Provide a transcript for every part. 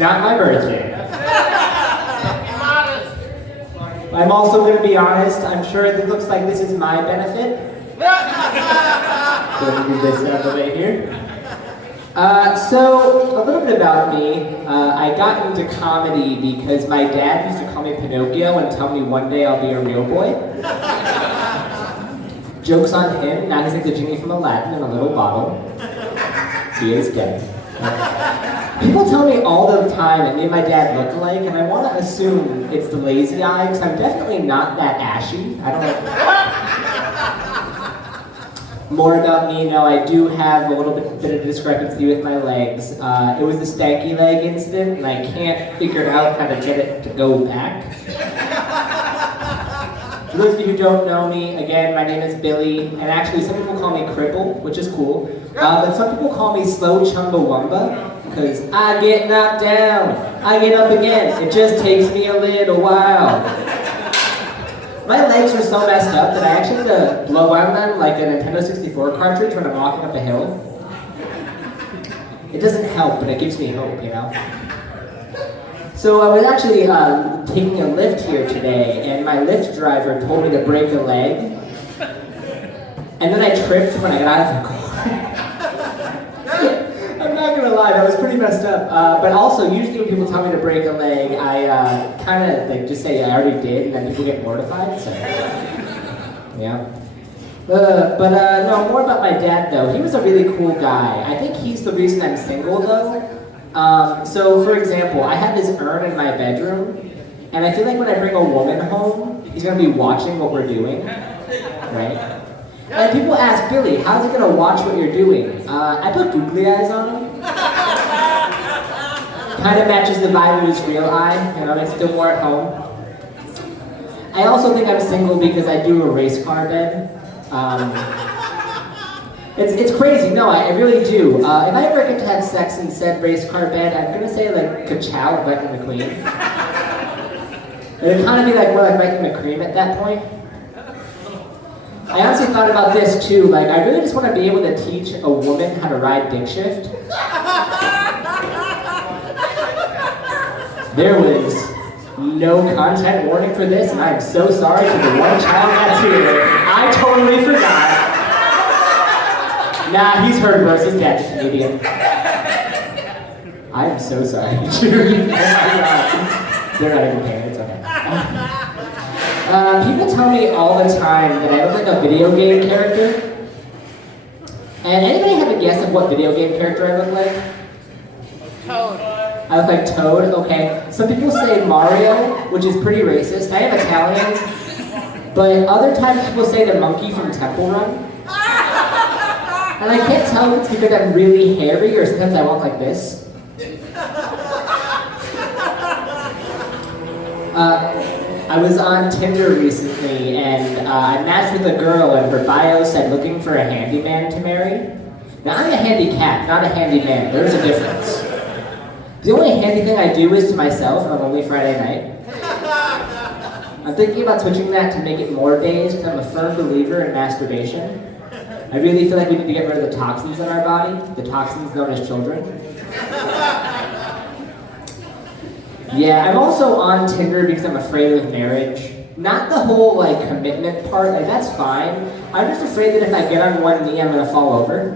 not my birthday. I'm also going to be honest, I'm sure it looks like this is my benefit. Let me do this out of the way here. So, a little bit about me. I got into comedy because my dad used to call me Pinocchio and tell me one day I'll be a real boy. Joke's on him, now he's like the genie from Aladdin in a little bottle. He is dead. People tell me all the time that me and my dad look alike, and I want to assume it's the lazy eye, because I'm definitely not that ashy. I don't know. More about me, no, I do have a little bit of discrepancy with my legs. It was the stanky leg incident, and I can't figure out how to get it to go back. For those of you who don't know me, again, my name is Billy, and actually some people call me Cripple, which is cool. But some people call me Slow Chumbawamba, because I get knocked down, I get up again, it just takes me a little while. My legs are so messed up that I actually have to blow on them like a Nintendo 64 cartridge when I'm walking up a hill. It doesn't help, but it gives me hope, you know? So I was actually taking a lift here today, and my lift driver told me to break a leg. And then I tripped when I got out of the car. I'm not gonna lie, that was pretty messed up. But also, usually when people tell me to break a leg, I kind of like just say I already did, and then people get mortified. So, yeah. No, more about my dad though. He was a really cool guy. I think he's the reason I'm single though. So, for example, I have this urn in my bedroom, and I feel like when I bring a woman home, he's gonna be watching what we're doing, right? And people ask, Billy, how's he gonna watch what you're doing? I put googly eyes on him. Kind of matches the vibe of his real eye, you know, makes me feel more at home. I also think I'm single because I do a race car bed. It's crazy, no, I really do. If I ever get to have sex in said race car bed, I'm gonna say like ka-chow or Lightning McQueen. It would kind of be like more like Lightning McCream at that point. I honestly thought about this too, like I really just want to be able to teach a woman how to ride dick shift. There was no content warning for this, and I am so sorry to the one child that's here. I totally forgot. Nah, he's heard worse, his dad's a comedian. I am so sorry, Judy. Oh my god. They're not even paying, it's okay. People tell me all the time that I look like a video game character. And anybody have a guess of what video game character I look like? Toad. I look like Toad? Okay. Some people say Mario, which is pretty racist. I am Italian. But other times people say the monkey from Temple Run. And I can't tell if it's because I'm really hairy or sometimes I walk like this. I was on Tinder recently, and I matched with a girl, and her bio said looking for a handyman to marry. Now, I'm a handicap, not a handyman. There's a difference. The only handy thing I do is to myself on a lonely Friday night. I'm thinking about switching that to make it more days, because I'm a firm believer in masturbation. I really feel like we need to get rid of the toxins in our body, the toxins known as children. Yeah, I'm also on Tinder because I'm afraid of marriage. Not the whole like commitment part, like that's fine. I'm just afraid that if I get on one knee, I'm gonna fall over.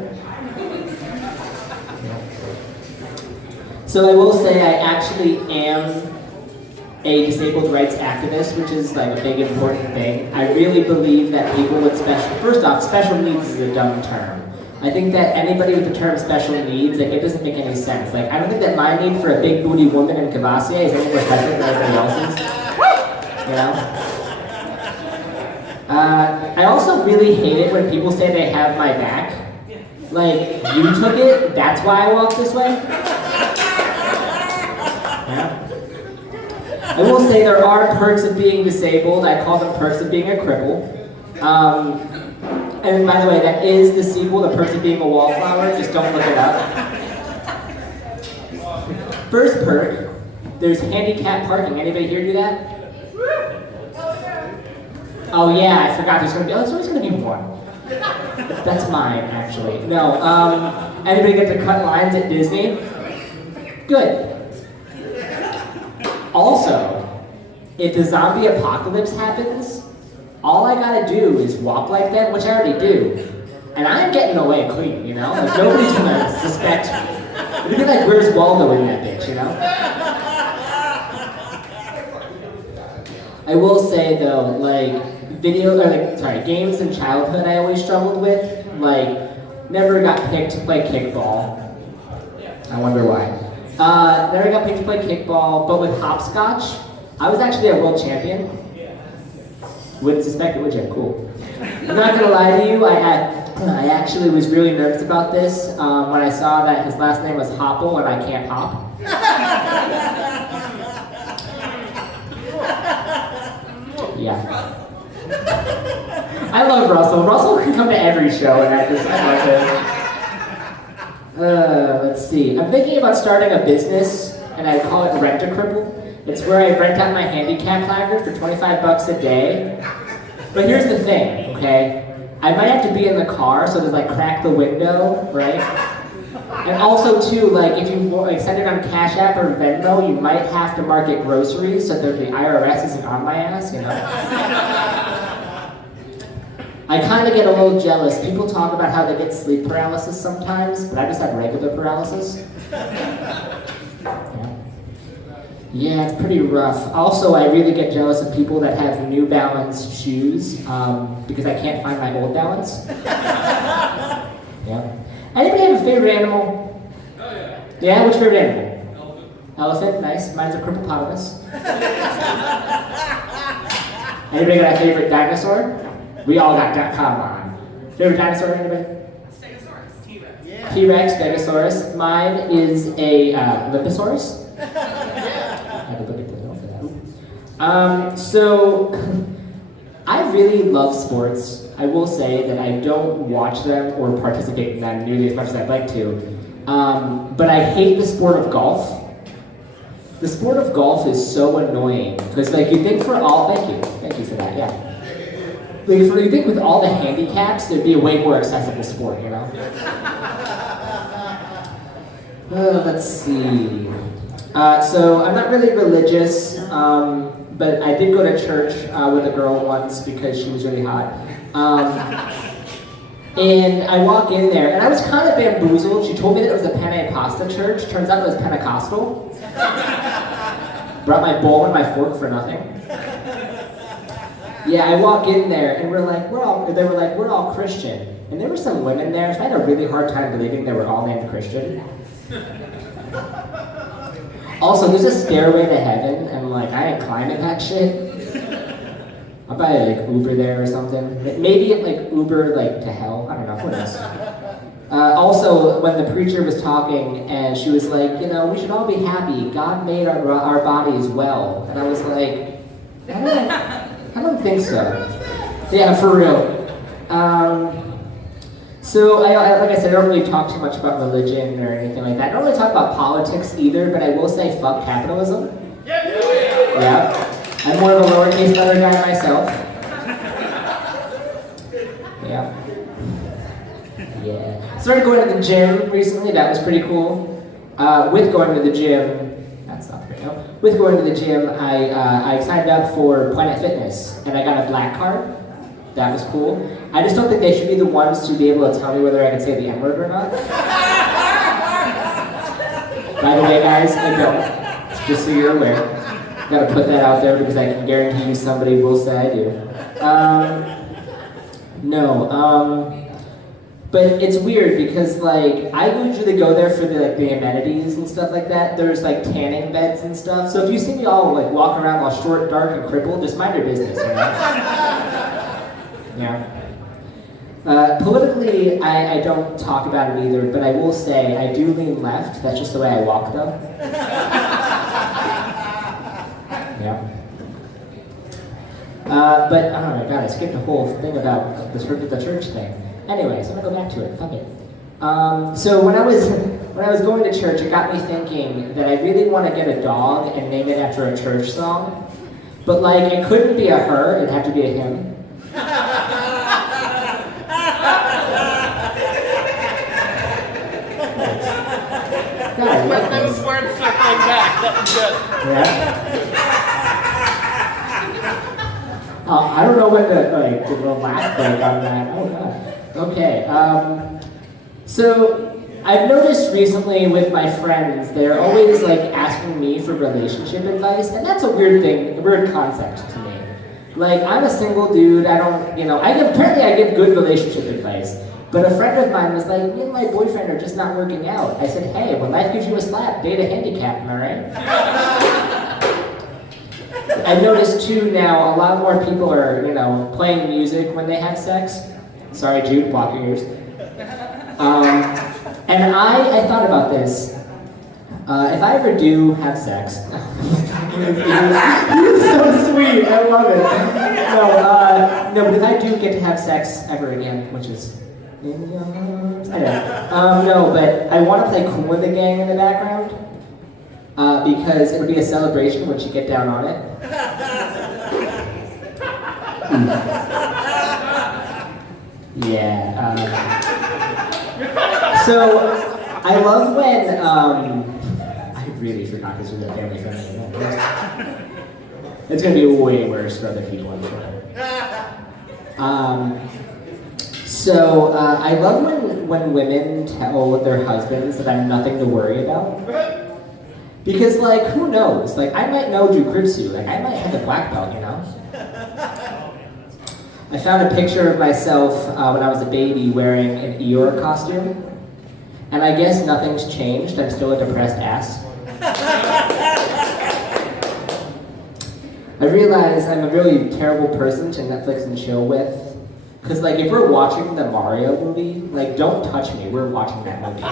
So I will say I actually am a disabled rights activist, which is like a big important thing. I really believe that people with first off, special needs is a dumb term. I think that anybody with the term special needs, like it doesn't make any sense. Like I don't think that my need for a big booty woman in Cavassier is any more special than everybody else's. You know? I also really hate it when people say they have my back. Like, you took it, that's why I walk this way? Yeah. I will say there are perks of being disabled. I call them perks of being a cripple. And by the way, that is the sequel, The Perks of Being a Wallflower. Just don't look it up. First perk, there's handicap parking. Anybody here do that? Oh yeah, I forgot. There's always gonna be one. That's mine, actually. No. Anybody get to cut lines at Disney? Good. Also, if the zombie apocalypse happens, all I gotta do is walk like them, which I already do, and I'm getting away clean, you know? Like, nobody's gonna suspect me. It'd be like, where's Waldo in that bitch, you know? I will say though, like, games in childhood I always struggled with, like, never got picked to play kickball. I wonder why. Never got picked to play kickball, but with hopscotch, I was actually a world champion. Wouldn't suspect it, would you? Cool. I'm not gonna lie to you, I actually was really nervous about this when I saw that his last name was Hoppel and I can't hop. Yeah. I love Russell. Russell can come to every show and I love him. Let's see. I'm thinking about starting a business and I call it Rent a Cripple. It's where I rent out my handicap placard for $25 a day. But here's the thing, okay? I might have to be in the car, so there's like crack the window, right? And also too, like if you send it on Cash App or Venmo, you might have to mark it groceries so that the IRS isn't on my ass, you know? I kind of get a little jealous. People talk about how they get sleep paralysis sometimes, but I just have regular paralysis. Yeah, it's pretty rough. Also, I really get jealous of people that have New Balance shoes because I can't find my old Balance. Yeah. Anybody have a favorite animal? Oh yeah. Yeah, what's your favorite animal? Elephant. Elephant, nice. Mine's a crippopotamus. Anybody got a favorite dinosaur? We all got that. Come on. Favorite dinosaur, anybody? Stegosaurus. T-Rex. Yeah. T-Rex, Stegosaurus. Mine is a Limposaurus. I had to look at the note for that. So, I really love sports. I will say that I don't watch them or participate in them nearly as much as I'd like to. But I hate the sport of golf. The sport of golf is so annoying because, like, you think for all. Thank you for that. Yeah. Like, you think with all the handicaps, there'd be a way more accessible sport, you know? Let's see. So I'm not really religious, but I did go to church with a girl once because she was really hot. And I walk in there, and I was kind of bamboozled. She told me that it was a penne pasta church. Turns out it was Pentecostal. Brought my bowl and my fork for nothing. Yeah, I walk in there, and they were like, we're all Christian. And there were some women there, so I had a really hard time believing they were all named Christian. Also, there's a stairway to heaven, and like, I ain't climbing that shit. I'll probably like Uber there or something. Maybe like Uber like to hell. I don't know. Who knows? Also, when the preacher was talking, and she was like, you know, we should all be happy. God made our bodies well, and I was like, I don't think so. Yeah, for real. So, like I said, I don't really talk too much about religion or anything like that. I don't really talk about politics either, but I will say fuck capitalism. Yeah. I'm more of a lowercase letter guy myself. Yeah. Yeah. Started going to the gym recently. That was pretty cool. With going to the gym, that's not right now. With going to the gym, I signed up for Planet Fitness, and I got a black card. That was cool. I just don't think they should be the ones to be able to tell me whether I can say the N-word or not. By the way, guys, I don't. Just so you're aware. Gotta put that out there because I can guarantee you somebody will say I do. But it's weird because like I usually go there for the amenities and stuff like that. There's like tanning beds and stuff. So if you see me all like walking around all short, dark, and crippled, just mind your business, you know? Yeah. Politically, I don't talk about it either, but I will say I do lean left. That's just the way I walk, though. Yeah. But, oh my god, I skipped the whole thing about the church thing. Anyways, I'm gonna go back to it. Fuck it. So when I was going to church, it got me thinking that I really want to get a dog and name it after a church song. But like, it couldn't be a her, it'd have to be a him. Those words circling back, that was good. Yeah. I don't know when to do the last break on that. Oh god. Okay. So I've noticed recently with my friends, they're always like asking me for relationship advice, and that's a weird thing, a weird concept to me. Like, I'm a single dude, apparently I give good relationship advice, but a friend of mine was like, me and my boyfriend are just not working out. I said, hey, when life gives you a slap, date a handicap, am I right? I've noticed too now, a lot more people are, playing music when they have sex. Sorry, Jude, block your ears. And I thought about this. If I ever do have sex, you're so sweet, I love it. No, but if I do get to have sex ever again, which is, I know. But I want to play Cool with the Gang in the background, because it would be a celebration once you get down on it. Yeah. So, I love when, I really forgot this was a family friendly event. It's gonna be way worse for other people, I'm sure. I love when women tell their husbands that I'm nothing to worry about. Because, who knows? I might know jujitsu, I might have the black belt, I found a picture of myself when I was a baby wearing an Eeyore costume. And I guess nothing's changed. I'm still a depressed ass. I realize I'm a really terrible person to Netflix and chill with. Because, if we're watching the Mario movie, don't touch me. We're watching that movie.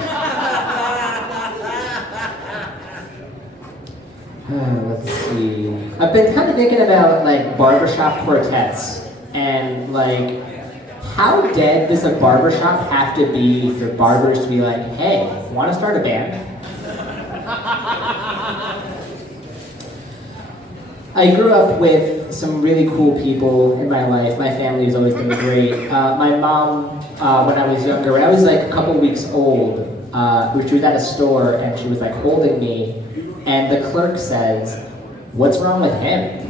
Let's see. I've been kind of thinking about, barbershop quartets. And, how dead does a barbershop have to be for barbers to be like, hey, want to start a band? I grew up with some really cool people in my life. My family has always been great. My mom, when I was younger, when I was a couple weeks old, she was at a store and she was holding me, and the clerk says, what's wrong with him?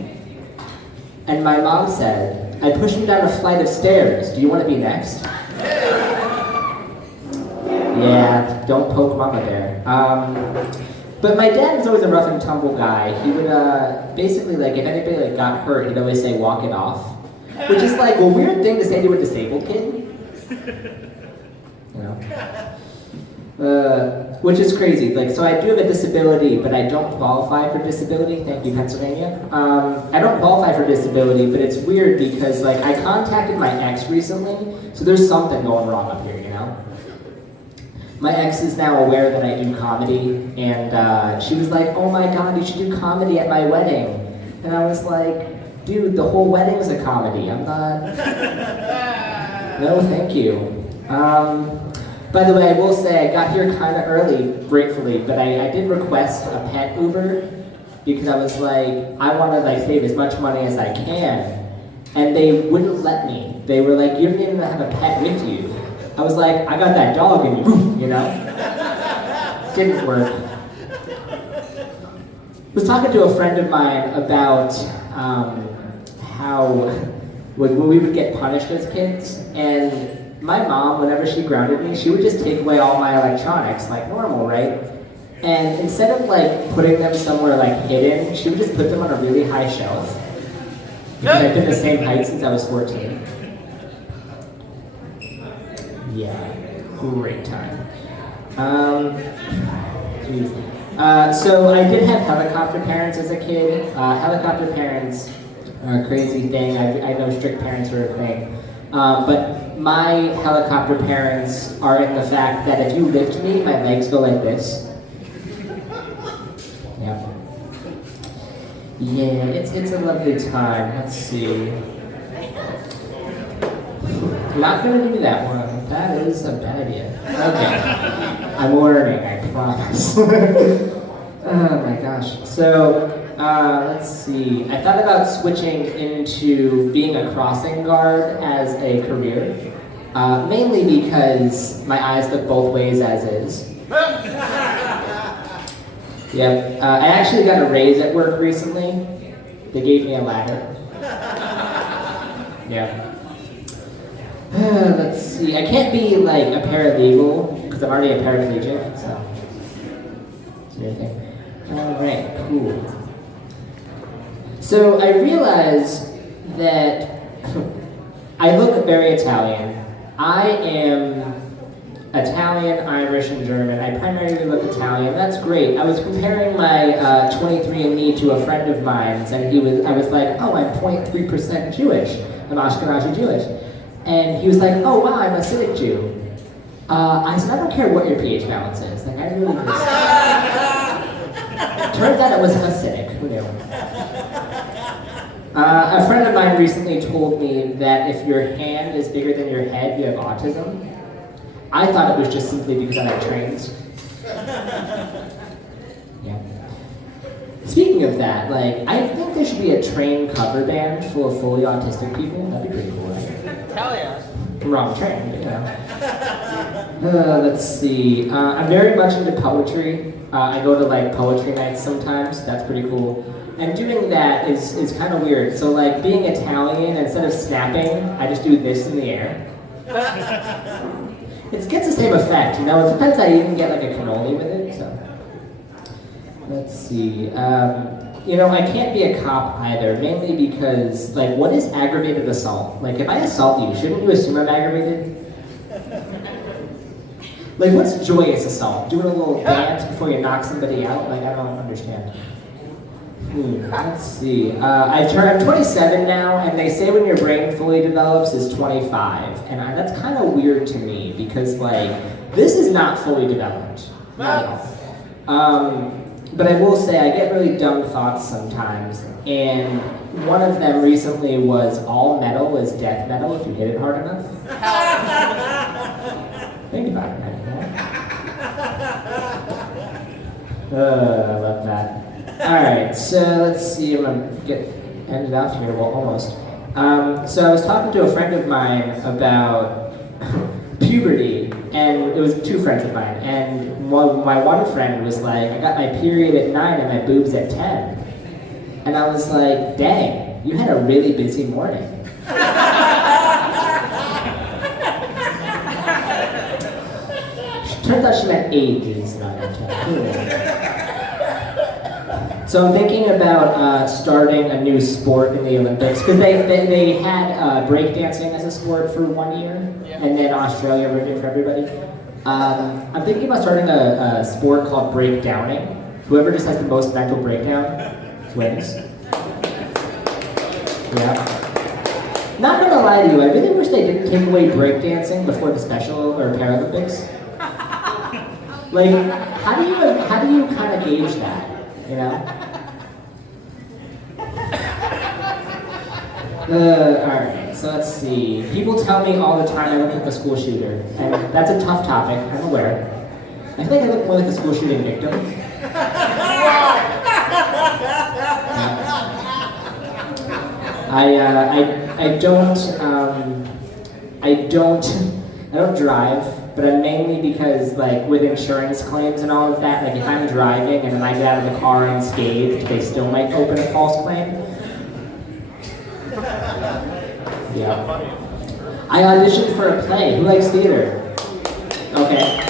And my mom said, I pushed him down a flight of stairs. Do you want to be next? Yeah, don't poke mama there. But my dad was always a rough and tumble guy. He would basically, if anybody got hurt, he'd always say, walk it off. Which is a weird thing to say to a disabled kid. Which is crazy. So I do have a disability, but I don't qualify for disability. Thank you, Pennsylvania. I don't qualify for disability, but it's weird because I contacted my ex recently, so there's something going wrong up here, My ex is now aware that I do comedy, and she was like, oh my god, you should do comedy at my wedding. And I was like, dude, the whole wedding's a comedy. I'm not... No, thank you. By the way, I will say I got here kind of early, gratefully, but I did request a pet Uber because I was like, I want to save as much money as I can, and they wouldn't let me. They were like, you don't even have a pet with you. I was like, I got that dog in me, Didn't work. I was talking to a friend of mine about how when we would get punished as kids, and my mom, whenever she grounded me, she would just take away all my electronics, like normal, right? And instead of putting them somewhere hidden, she would just put them on a really high shelf. Because I've been the same height since I was 14. Yeah, great time. So I did have helicopter parents as a kid. Helicopter parents are a crazy thing. I know strict parents are a thing. But my helicopter parents are in the fact that if you lift me, my legs go like this. Yeah. Yeah, it's a lovely time. Let's see. Not gonna do that one. That is a bad idea. Okay. I'm learning, I promise. Oh my gosh. So, let's see. I thought about switching into being a crossing guard as a career, mainly because my eyes look both ways as is. Yep. I actually got a raise at work recently. They gave me a ladder. Yeah. Let's see. I can't be like a paralegal because I'm already a paraplegic. So. Anything. All right. Cool. So I realize that I look very Italian. I am Italian, Irish, and German. I primarily look Italian. That's great. I was comparing my 23andMe to a friend of mine's, and I was like, oh, I'm 0.3% Jewish. I'm Ashkenazi Jewish. And he was like, oh, wow, I'm Hasidic Jew. I said, I don't care what your pH balance is. Like, I really just... Turns out it was Hasidic. Who knew? A friend of mine recently told me that if your hand is bigger than your head, you have autism. I thought it was just simply because I like trains. Yeah. Speaking of that, like, I think there should be a train cover band full of fully autistic people. That'd be pretty cool, right? Hell yeah. Wrong train, but you know. Let's see. I'm very much into poetry. I go to like poetry nights sometimes. That's pretty cool. And doing that is kind of weird. So like being Italian, instead of snapping, I just do this in the air. It gets the same effect, you know. It depends. I even get like a cannoli with it. So let's see. You know, I can't be a cop either, mainly because like, what is aggravated assault? Like, if I assault you, shouldn't you assume I'm aggravated? Like, what's joyous assault? Doing a little dance before you knock somebody out? Like, I don't understand. Let's see. I'm 27 now, and they say when your brain fully develops is 25, and that's kind of weird to me because, like, this is not fully developed. But I will say I get really dumb thoughts sometimes, and one of them recently was all metal is death metal if you hit it hard enough. Think about it, man. I love that. Alright, so let's see, I'm gonna get ended out here, well, almost. So I was talking to a friend of mine about puberty, and it was two friends of mine, and my one friend was like, I got my period at 9 and my boobs at 10. And I was like, dang, you had a really busy morning. Turns out she meant ages, not time. So I'm thinking about starting a new sport in the Olympics, because they had breakdancing as a sport for 1 year, and then Australia ruined it for everybody. I'm thinking about starting a sport called breakdowning. Whoever just has the most mental breakdown wins. Yeah. Not gonna lie to you, I really wish they didn't take away breakdancing before the Special or Paralympics. Like, how do you kind of gauge that? You know? Alright, so let's see. People tell me all the time I look like a school shooter, and that's a tough topic, I'm aware. I feel like I look more like a school shooting victim. I don't drive, but I'm mainly because, like, with insurance claims and all of that, like, if I'm driving and then I get out of the car unscathed, they still might open a false claim. Yeah. I auditioned for a play. Who likes theater? Okay.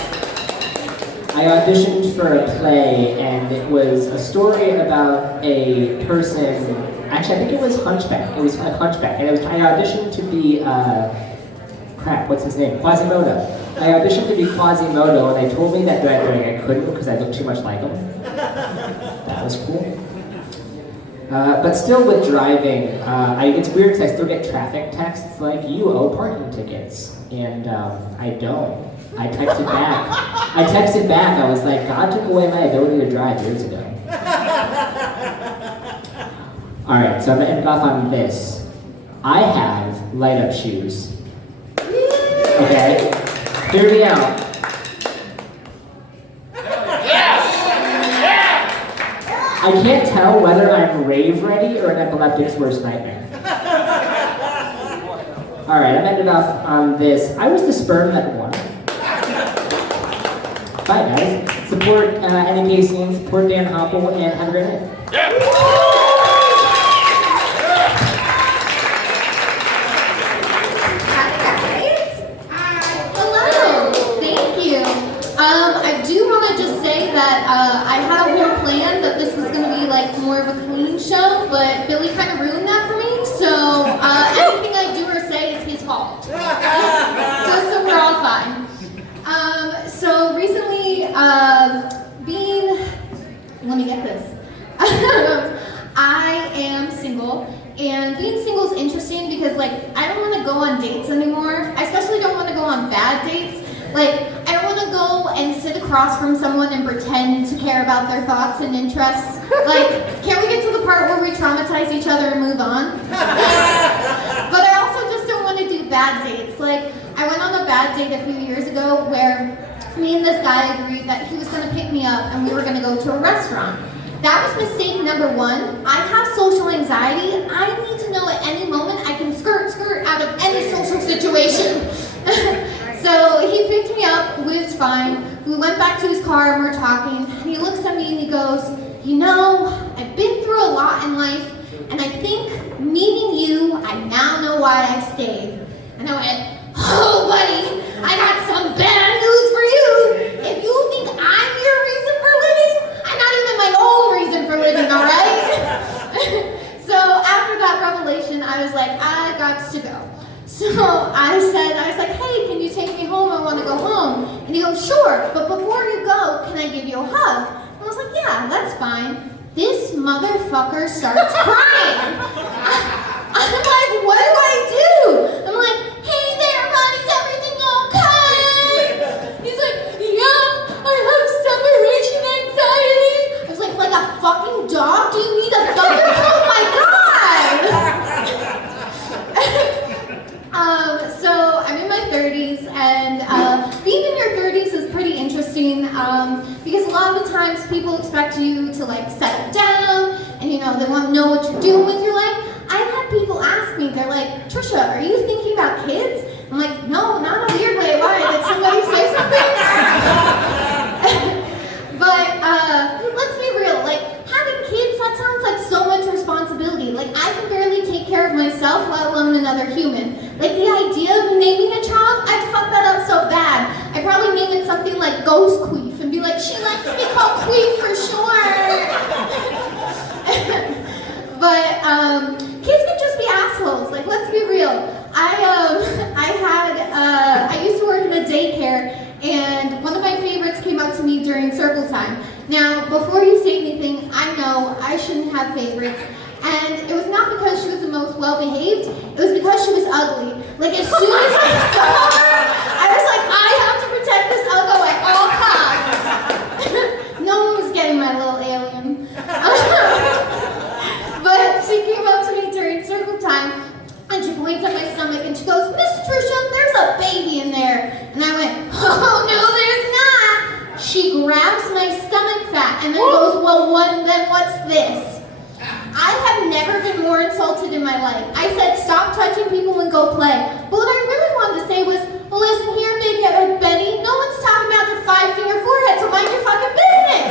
I auditioned for a play, and it was a story about a person. Actually, I think it was Hunchback. It was a Hunchback, and I auditioned to be what's his name? Quasimodo. I auditioned to be Quasimodo, and they told me that I couldn't because I looked too much like him. That was cool. But still with driving, it's weird because I still get traffic texts like, you owe parking tickets, and I don't. I texted back, I was like, God took away my ability to drive years ago. Alright, so I'm gonna end off on this. I have light up shoes. Okay? Hear me out. I can't tell whether I'm rave ready or an epileptic's worst nightmare. Alright, I'm ended off on this. I was the sperm that won. Bye guys. Support NEPA Scene, support Dan Hoppel, and have a great night. show, but Billy kind of ruined that for me, so anything I do or say is his fault. Just so we're all fine. So recently, let me get this. I am single, and being single is interesting because, like, I don't want to go on dates anymore. I especially don't want to go on bad dates. Like, I don't want to go and sit across from someone and pretend to care about their thoughts and interests. Like, can't we get to the part where we traumatize each other and move on? But I also just don't want to do bad dates. Like, I went on a bad date a few years ago where me and this guy agreed that he was going to pick me up and we were going to go to a restaurant. That was mistake number one. I have social anxiety. I need to know at any moment I can skirt out of any social situation. So he picked me up, it was fine. We went back to his car and we're talking, and he looks at me and he goes, you know, I've been through a lot in life, and I think meeting you, I now know why I stayed. And I went, oh buddy, I got some bad news for you. If you think I'm your reason for living, I'm not even my own reason for living, all right? So after that revelation, I was like, I got to go. So I was like, hey, can you take me home? I want to go home. And he goes, sure, but before you go, can I give you a hug? And I was like, yeah, that's fine. This motherfucker starts crying. I'm like, what do I do? I'm like, hey there, bud, is everything okay? He's like, yeah, I have separation anxiety. I was like a fucking dog? Do you need a thunder? Oh my god! So I'm in my 30s, and being in your 30s is pretty interesting because a lot of the times people expect you to like settle down, and you know they want to know what you're doing with your life. I've had people ask me, they're like, Trisha, are you thinking about kids? I'm like, no, not in a weird way. Why? Did somebody say something? But let's be real, like having kids, that sounds like so much responsibility. Like I can barely take care of myself, let alone another human. Like the idea of naming a child, I'd fuck that up so bad. I'd probably name it something like Ghost Queef and be like, she likes to be called Queef for sure. But kids can just be assholes. Like let's be real. I used to work in a daycare, and one of my favorites came up to me during circle time. Now, before you say anything, I know I shouldn't have favorites. And it was not because she was the most well-behaved, it was because she was ugly. Like, as soon as I saw her, I was like, I have to protect this uggo at all costs. No one was getting my little alien. But she came up to me during circle time, and she points at my stomach, and she goes, Miss Trisha, there's a baby in there. And I went, oh, no, there's not. She grabs my stomach fat, and then goes, well, then what's this? I have never been more insulted in my life. I said, stop touching people and go play. But what I really wanted to say was, well, listen here, big Betty, no one's talking about your 5-finger forehead, so mind your fucking business.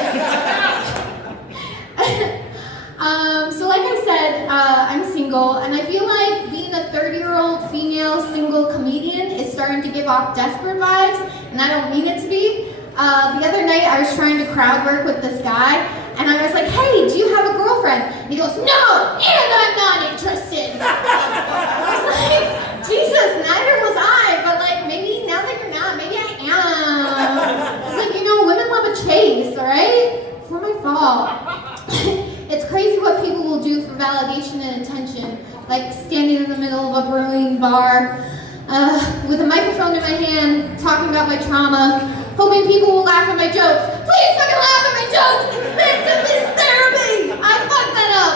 So like I said, I'm single, and I feel like being a 30-year-old female single comedian is starting to give off desperate vibes, and I don't mean it to be. The other night, I was trying to crowd work with this guy, and I was like, hey, do you have a girlfriend? And he goes, no, and I'm not interested. I was like, Jesus, neither was I, but like, maybe now that you're not, maybe I am. It's like, you know, women love a chase, all right? It's not my fault. It's crazy what people will do for validation and attention, like standing in the middle of a brewing bar with a microphone in my hand, talking about my trauma, hoping people will laugh at my jokes. Please fucking laugh at my jokes! It's therapy! I fucked that up!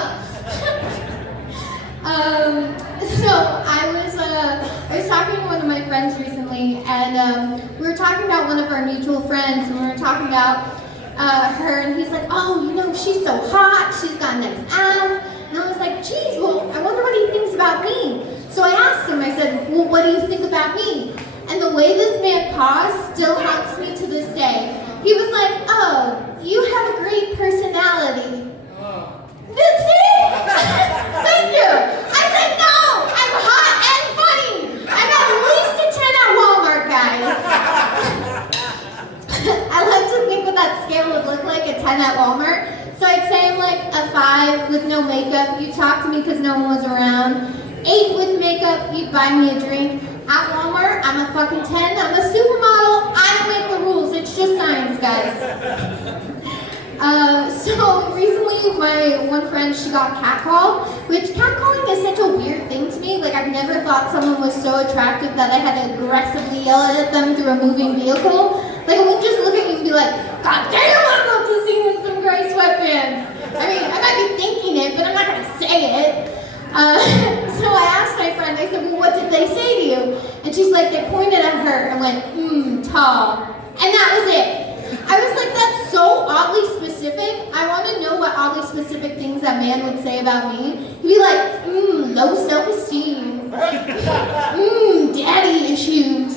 So I was talking to one of my friends recently, and we were talking about one of our mutual friends, and we were talking about her, and he's like, oh, you know, she's so hot, she's got a nice ass. And I was like, geez, well, I wonder what he thinks about me. So I asked him, I said, well, what do you think about me? And the way this man paused still haunts me to this day. He was like, oh, you have a great personality. That's it? Thank you. I said, no, I'm hot and funny. I'm at least a 10 at Walmart, guys. I like to think what that scale would look like at 10 at Walmart. So I'd say I'm like like a 5 with no makeup, you talk to me because no one was around. 8 with makeup, you'd buy me a drink. At Walmart, I'm a fucking 10. I'm a supermodel. I don't make the rules. It's just science, guys. So recently, my one friend, she got catcalled, which catcalling is such a weird thing to me. Like, I've never thought someone was so attractive that I had to aggressively yell at them through a moving vehicle. Like, I would just look at you and be like, God damn, I'd love to see you in some gray sweatpants. I mean, I might be thinking it, but I'm not gonna say it. So I asked my friend, I said, well, what did they say to you? And she's like, they pointed at her and went, tall. And that was it. I was like, that's so oddly specific. I want to know what oddly specific things that man would say about me. He'd be like, low self-esteem. Daddy issues.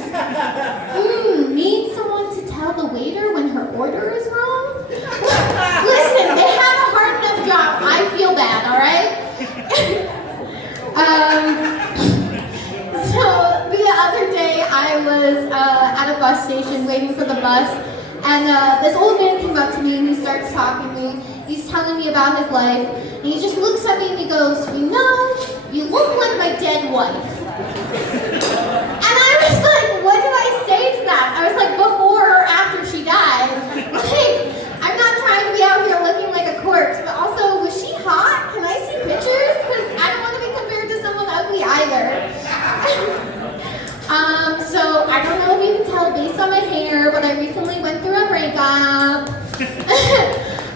Need someone to tell the waiter when her order is wrong? Listen, they have a hard enough job. I feel bad, all right? So the other day I was at a bus station waiting for the bus, and this old man came up to me and he starts talking to me. He's telling me about his life, and he just looks at me and he goes, you know, you look like my dead wife. And I was like, what do I say to that? I was like, before or after she died? Like, I'm not trying to be out here looking like a corpse, but also, was she hot? Can I see pictures? Because I don't want to be compared to someone ugly either. So I don't know if you can tell based on my hair, but I recently went through a breakup.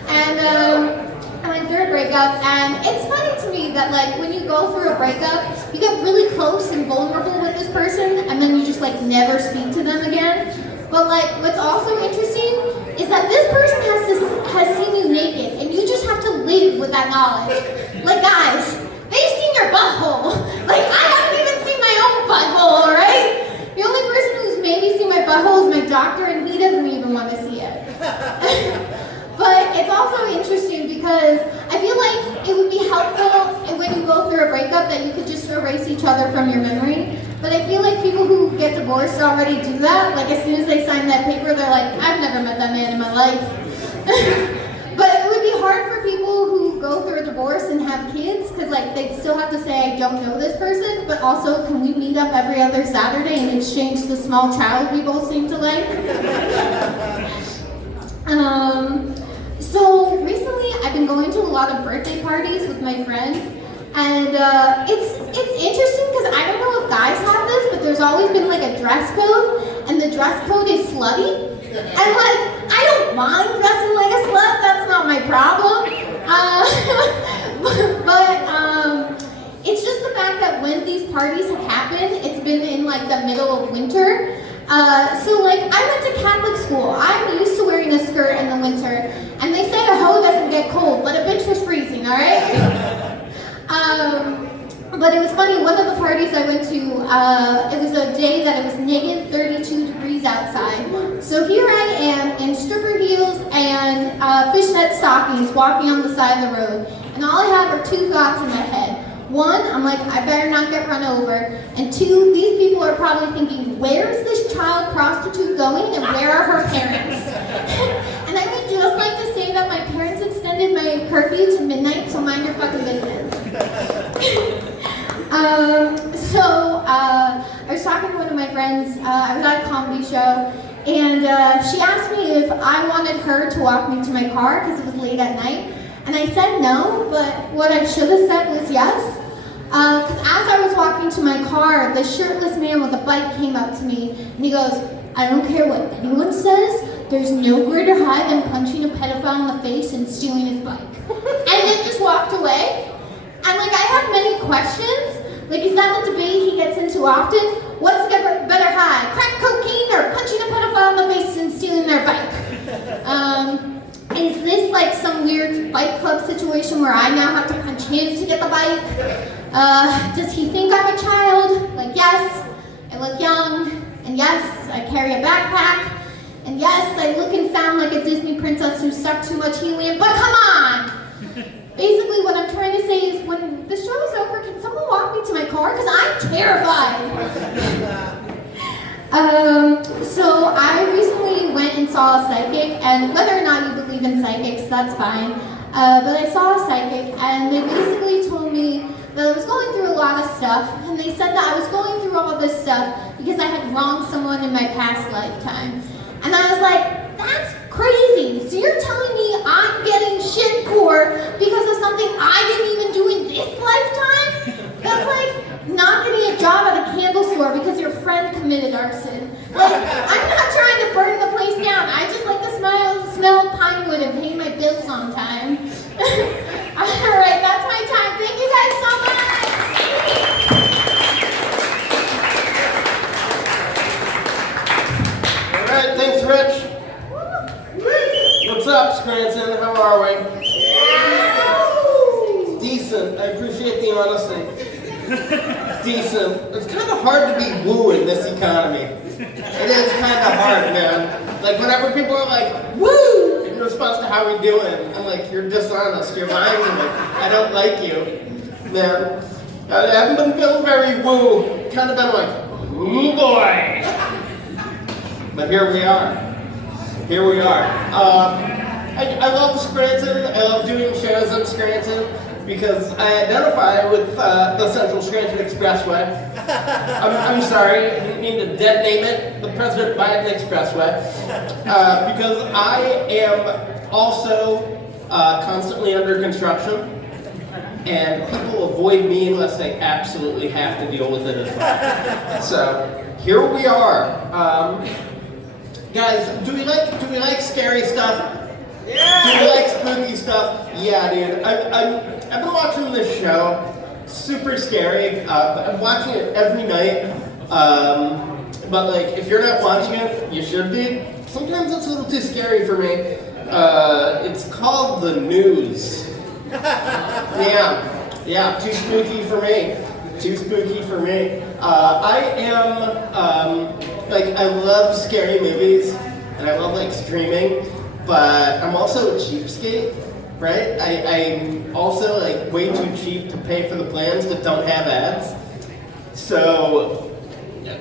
And I went through a breakup, and it's funny to me that like when you go through a breakup, you get really close and vulnerable with this person, and then you just like never speak to them again. But like what's also interesting is that this person has seen you naked, and you just have to live with that knowledge. Like guys, they've seen your butthole. Like I haven't even seen my own butthole, alright? The only person who's maybe seen my butthole is my doctor, and he doesn't even want to see it. But it's also interesting because I feel like it would be helpful when you go through a breakup that you could just erase each other from your memory. But I feel like people who get divorced already do that. Like as soon as they sign that paper, they're like, I've never met that man in my life. But it would be hard for people who go through a divorce and have kids because like they still have to say, I don't know this person, but also can we meet up every other Saturday and exchange the small child we both seem to like? So recently I've been going to a lot of birthday parties with my friends, and it's interesting because I don't know if guys have this, but there's always been like a dress code, and the dress code is slutty. And like, I don't mind dressing like a slut, that's not my problem. But it's just the fact that when these parties have happened, it's been in like the middle of winter. So like, I went to Catholic school. I'm used to wearing a skirt in the winter, and they say a hoe doesn't get cold, but a bitch was freezing, all right? But it was funny, one of the parties I went to, it was a day that it was negative 32 degrees outside. So here I am in stripper heels and fishnet stockings walking on the side of the road, and all I have are two thoughts in my head. One, I'm like, I better not get run over. And two, these people are probably thinking, where is this child prostitute going and where are her parents? And I would just like to say that my parents extended my curfew to midnight, so mind your fucking business. I was talking to one of my friends, I was at a comedy show, and she asked me if I wanted her to walk me to my car because it was late at night. And I said no, but what I should have said was yes. Because as I was walking to my car, the shirtless man with a bike came up to me, and he goes, I don't care what anyone says, there's no greater high than punching a pedophile in the face and stealing his bike. And then just walked away. And like, I have many questions. Like, is that the debate he gets into often? What's the better high, crack cocaine or punching a pedophile in the face and stealing their bike? Is this like some weird Fight Club situation where I now have to punch him to get the bike? Does he think I'm a child? Like, yes, I look young, and yes, I carry a backpack, and yes, I look and sound like a Disney princess who sucked too much helium, but come on! Basically, what I'm trying to say is when the show is over, can someone walk me to my car? Because I'm terrified. So I recently went and saw a psychic, and whether or not you believe in psychics, that's fine. but I saw a psychic, and they basically told me that I was going through a lot of stuff, and they said that I was going through all this stuff because I had wronged someone in my past lifetime. And I was like, that's crazy. So you're telling me I'm getting shit for because of something I didn't even do in this lifetime? That's like not getting a job at a candle store because your friend committed arson. Like, I'm not trying to burn the place down. I just like to smell pine wood and pay my bills on time. All right, that's my time. Thank you guys so much. All right, thanks, Rich. What's up, Scranton? How are we? Decent. I appreciate the honesty. Decent. It's kind of hard to be woo in this economy. It is kind of hard, man. Like, whenever people are like, woo, in response to how we doing, I'm like, you're dishonest, you're lying to me, I don't like you. Man, I haven't been feeling very woo. Kind of been like, ooh boy. But here we are. Here we are. I love Scranton. I love doing shows in Scranton because I identify with the Central Scranton Expressway. I'm sorry, I didn't mean to dead name it, the President Biden Expressway. Because I am also constantly under construction, and people avoid me unless they absolutely have to deal with it as well. So here we are. Guys, do we like scary stuff? Yeah. Do we like spooky stuff? Yeah, dude. I've been watching this show. Super scary. I'm watching it every night. But like, if you're not watching it, you should be. Sometimes it's a little too scary for me. It's called The News. Yeah, too spooky for me. Too spooky for me. I am, I love scary movies, and I love, streaming, but I'm also a cheapskate, right? I'm also, way too cheap to pay for the plans that don't have ads. So,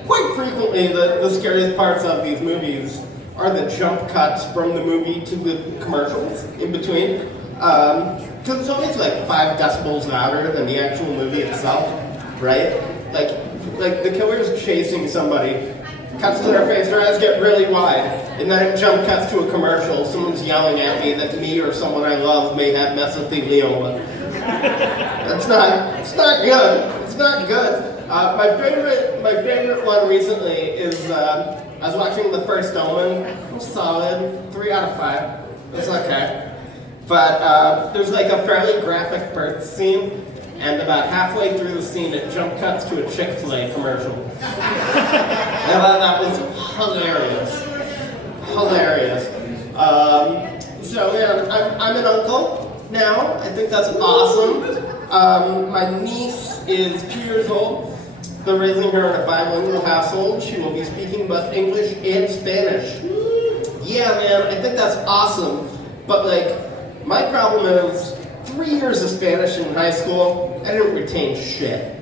quite frequently, the scariest parts of these movies are the jump cuts from the movie to the commercials in between. Because it's always, 5 decibels louder than the actual movie itself, right? Like the killer's chasing somebody, cuts to their face, their eyes get really wide, and then it jump cuts to a commercial. Someone's yelling at me that me or someone I love may have mesothelioma. It's not good. It's not good. My favorite one recently is I was watching The First Omen. It was solid, 3 out of 5. It's okay. But there's a fairly graphic birth scene. And about halfway through the scene, it jump cuts to a Chick-fil-A commercial. I thought that was hilarious. Hilarious. So, man, I'm an uncle now. I think that's awesome. My niece is 2 years old. They're raising her in a bilingual household. She will be speaking both English and Spanish. Yeah, man, I think that's awesome. But, my problem is, 3 years of Spanish in high school, I didn't retain shit,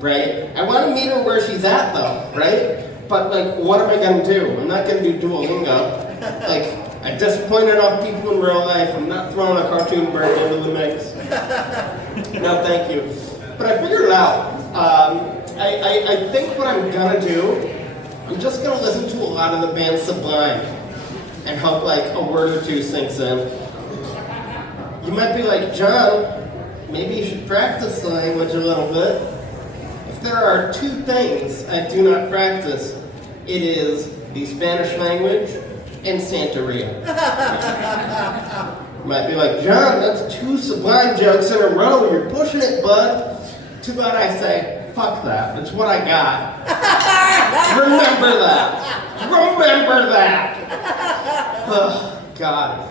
right? I want to meet her where she's at though, right? But what am I gonna do? I'm not gonna do Duolingo. I disappoint enough people in real life. I'm not throwing a cartoon bird into the mix. No, thank you. But I figured it out. I think what I'm gonna do, I'm just gonna listen to a lot of the band Sublime and hope a word or two sinks in. You might be like, John, maybe you should practice the language a little bit. If there are 2 things I do not practice, it is the Spanish language and Santeria. You might be like, John, that's 2 Sublime jokes in a row. You're pushing it, bud. Too bad I say, fuck that. It's what I got. Remember that. Remember that. Oh, God.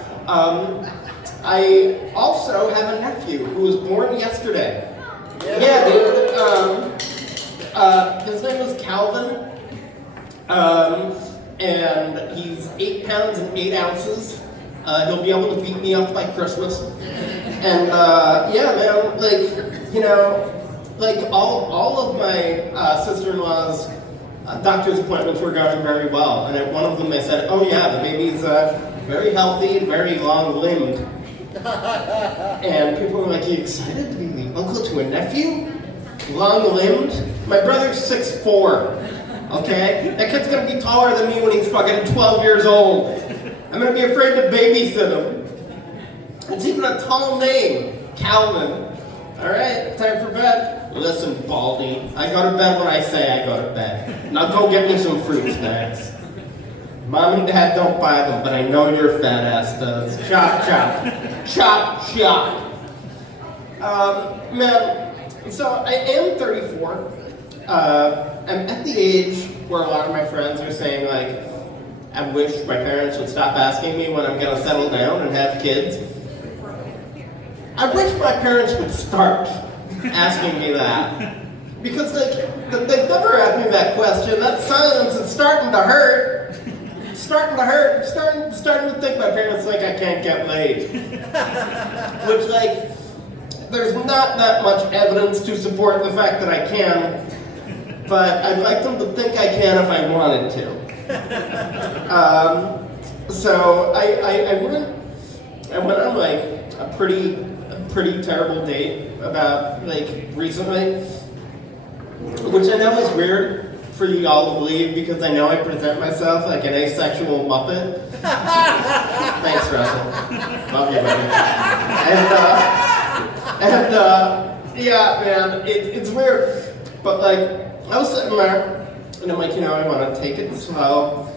I also have a nephew who was born yesterday. Yeah, dude. His name was Calvin. And he's 8 pounds and 8 ounces. He'll be able to beat me up by Christmas. And yeah, man, all of my sister-in-law's doctor's appointments were going very well. And at one of them they said, oh yeah, the baby's very healthy, very long-limbed. And people were like, "You excited to be the uncle to a nephew? Long-limbed? My brother's 6'4", okay? That kid's gonna be taller than me when he's fucking 12 years old. I'm gonna be afraid to babysit him. It's even a tall name, Calvin. All right, time for bed. Listen, Baldy, I go to bed when I say I go to bed. Now go get me some fruit snacks. Mom and Dad don't buy them, but I know your fat ass does. Chop, chop. Chop, chop. Man, so I am 34. I'm at the age where a lot of my friends are saying, like, I wish my parents would stop asking me when I'm gonna settle down and have kids. I wish my parents would start asking me that. Because, like, they've never asked me that question. That silence is starting to hurt. It's starting to hurt. I'm starting to think my parents think I can't get laid. Which, like, there's not that much evidence to support the fact that I can. But I'd like them to think I can if I wanted to. So I went on like a pretty terrible date about like recently, which I know is weird for you all to believe because I know I present myself like an asexual muppet. Thanks, Russell. Love you, buddy. And yeah, man, it's weird, but like. I was sitting there, and I'm like, I want to take it slow.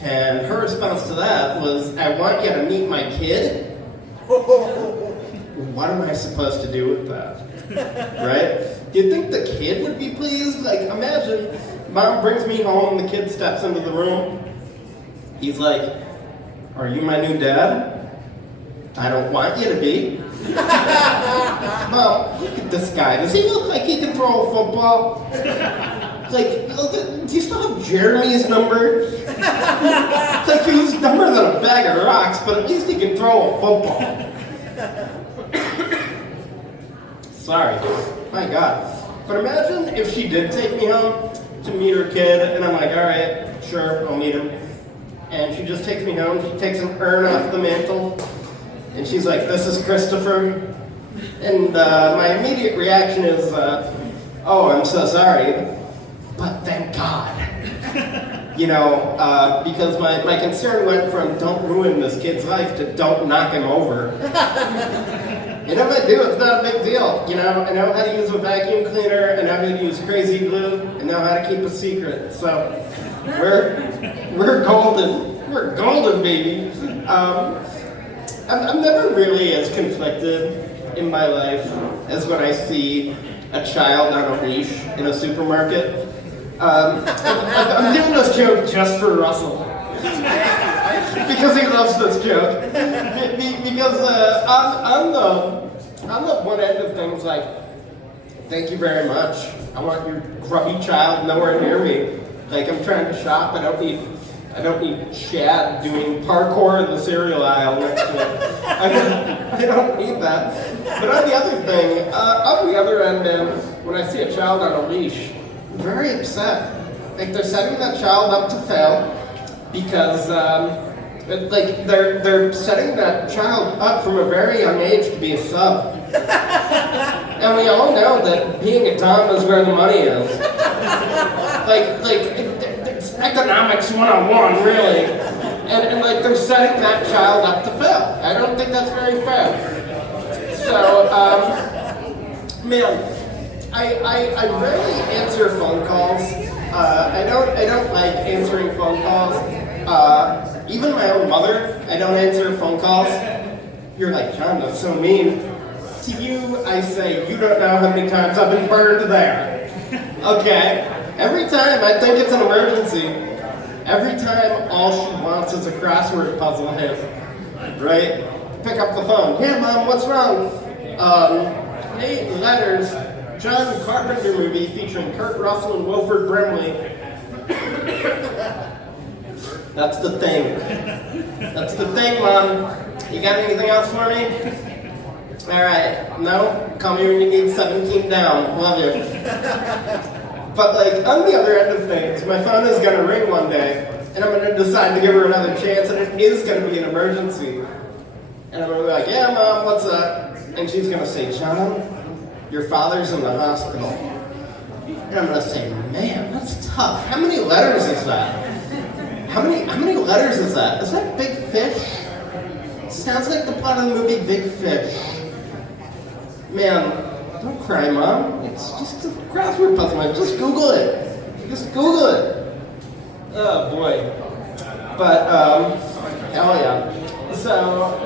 And her response to that was, I want you to meet my kid? What am I supposed to do with that? Right? Do you think the kid would be pleased? Like, imagine, Mom brings me home, the kid steps into the room. He's like, are you my new dad? I don't want you to be. Mom, look at this guy. Does he look like he can throw a football? Like, do you still have Jeremy's number? It's like he's dumber than a bag of rocks, but at least he can throw a football. Sorry, my God. But imagine if she did take me home to meet her kid, and I'm like, all right, sure, I'll meet him. And she just takes me home, she takes an urn off the mantle, and she's like, this is Christopher. And my immediate reaction is, oh, I'm so sorry, but thank God. Because my concern went from don't ruin this kid's life to don't knock him over. And if I do, it's not a big deal. I know how to use a vacuum cleaner, I know how to use crazy glue, I know how to keep a secret. So we're golden. We're golden, baby. I'm never really as conflicted in my life as when I see a child on a leash in a supermarket. I'm doing this joke just for Russell. Because he loves this joke. Because on the one end of things, like, thank you very much. I want your grubby child nowhere near me. Like, I'm trying to shop. I don't need Chad doing parkour in the cereal aisle next to it. I don't need that. But on the other end, when I see a child on a leash, I'm very upset. Like, they're setting that child up to fail because, they're setting that child up from a very young age to be a sub. And we all know that being a dom is where the money is. It's economics 101, really. And they're setting that child up to fail. I don't think that's very fair. So, man, I rarely answer phone calls. I don't like answering phone calls. Even my own mother, I don't answer phone calls. You're like, John, that's so mean. To you, I say, you don't know how many times I've been burned there. Okay? Every time I think it's an emergency, every time all she wants is a crossword puzzle hit. Right? Pick up the phone. Yeah, Mom, what's wrong? Hey, letters. John Carpenter movie featuring Kurt Russell and Wilford Brimley. That's the thing. That's the thing, Mom. You got anything else for me? Alright, no? Call me when you need 17 down. Love you. But on the other end of things, my phone is gonna ring one day, and I'm gonna decide to give her another chance, and it is gonna be an emergency. And I'm gonna be like, yeah, Mom, what's up? And she's gonna say, John, your father's in the hospital. And I'm gonna say, man, that's tough. How many letters is that? How many letters is that? Is that Big Fish? Sounds like the plot of the movie Big Fish. Man, don't cry, Mom. It's just a crossword puzzle, man. Just Google it. Just Google it. Oh boy. But hell yeah. So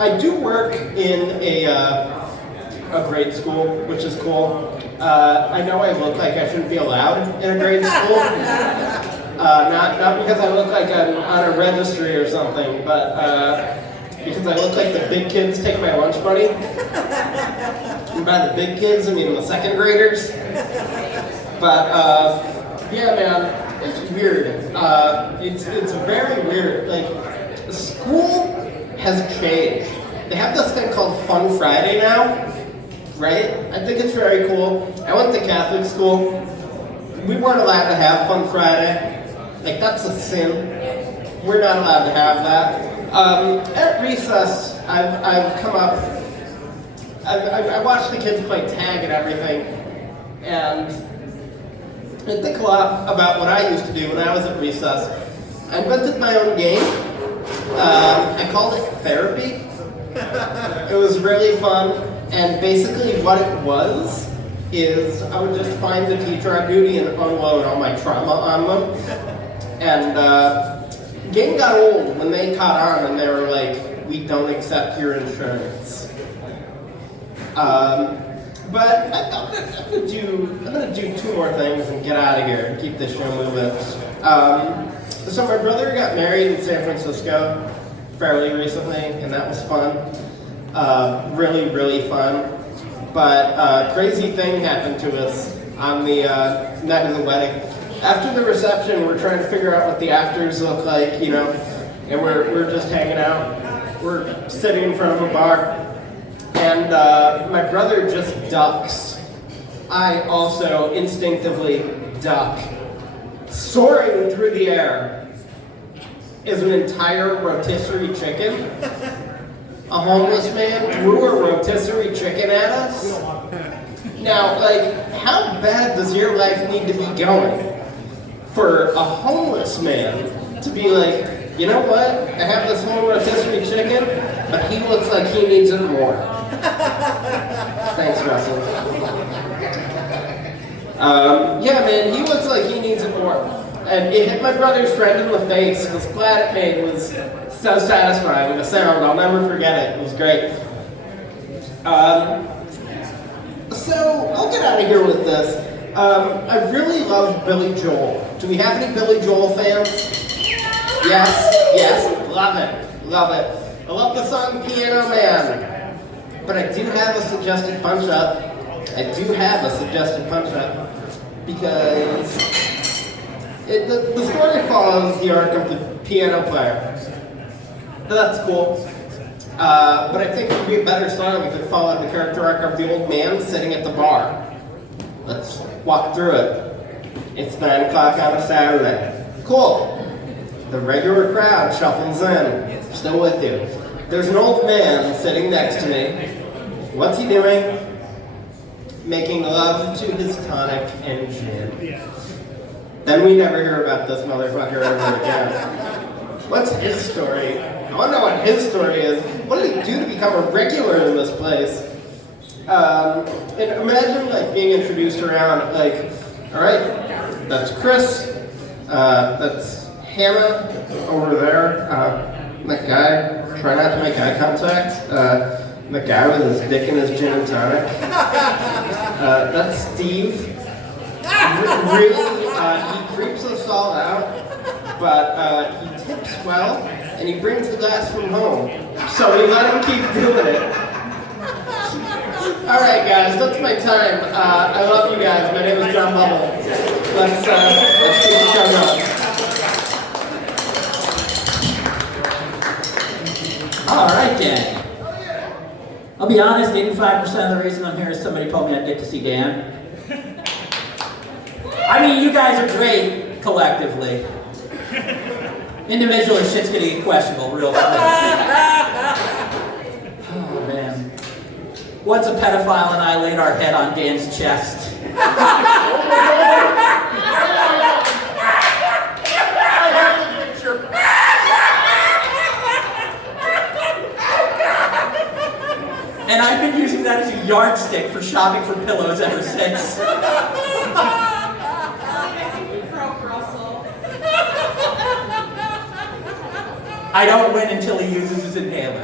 I do work in a grade school, which is cool. I know I look like I shouldn't be allowed in a grade school. Not because I look like I'm on a registry or something, but because I look like the big kids take my lunch money. And by the big kids, I mean the second graders. But yeah, man, it's weird. It's very weird. Like, school has changed. They have this thing called Fun Friday now, right? I think it's very cool. I went to Catholic school. We weren't allowed to have Fun Friday. Like, that's a sin. We're not allowed to have that. At recess, I've come up, I watched the kids play tag and everything, and I think a lot about what I used to do when I was at recess. I invented my own game. I called it Therapy. It was really fun, and basically what it was is I would just find the teacher on duty and unload all my trauma on them. And the game got old when they caught on and they were like, we don't accept your insurance. But I'm gonna do two more things and get out of here and keep this show moving. So my brother got married in San Francisco fairly recently, and that was fun. Really, really fun. But a crazy thing happened to us on the night of the wedding. After the reception, we're trying to figure out what the afters look like, you know, and we're just hanging out. We're sitting in front of a bar, and my brother just ducks. I also instinctively duck. Soaring through the air is an entire rotisserie chicken. A homeless man threw a rotisserie chicken at us. Now, like, how bad does your life need to be going for a homeless man to be like, you know what? I have this whole rotisserie chicken, but he looks like he needs it more. Thanks, Russell. Yeah, man, he looks like he needs it more. And it hit my brother's friend in the face. The splat it made was so satisfying. The sound, I'll never forget it. It was great. So, I'll get out of here with this. I really love Billy Joel. Do we have any Billy Joel fans? Yes, love it, love it. I love the song Piano Man. But I do have a suggested punch-up. Because the story follows the arc of the piano player. That's cool. But I think it would be a better song if it followed the character arc of the old man sitting at the bar. Let's walk through it. It's 9 o'clock on a Saturday. Cool. The regular crowd shuffles in. Still with you. There's an old man sitting next to me. What's he doing? Making love to his tonic and gin. Then we never hear about this motherfucker ever again. What's his story? I want to know what his story is. What did he do to become a regular in this place? And imagine like being introduced around, like, all right, that's Chris, that's Hannah over there, that guy, try not to make eye contact, the guy with his dick in his gin and tonic, that's Steve. Really, he creeps us all out, but he tips well, and he brings the glass from home, so we let him keep doing it. All right, guys, that's my time. I love you guys. My name is John Bubul. Let's keep the show going. All right, Dan. I'll be honest, 85% of the reason I'm here is somebody told me I'd get to see Dan. I mean, you guys are great collectively. Individually, shit's gonna get questionable real quick. Oh, man. Once a pedophile and I laid our head on Dan's chest. And I've been using that as a yardstick for shopping for pillows ever since. I don't win until he uses his inhaler.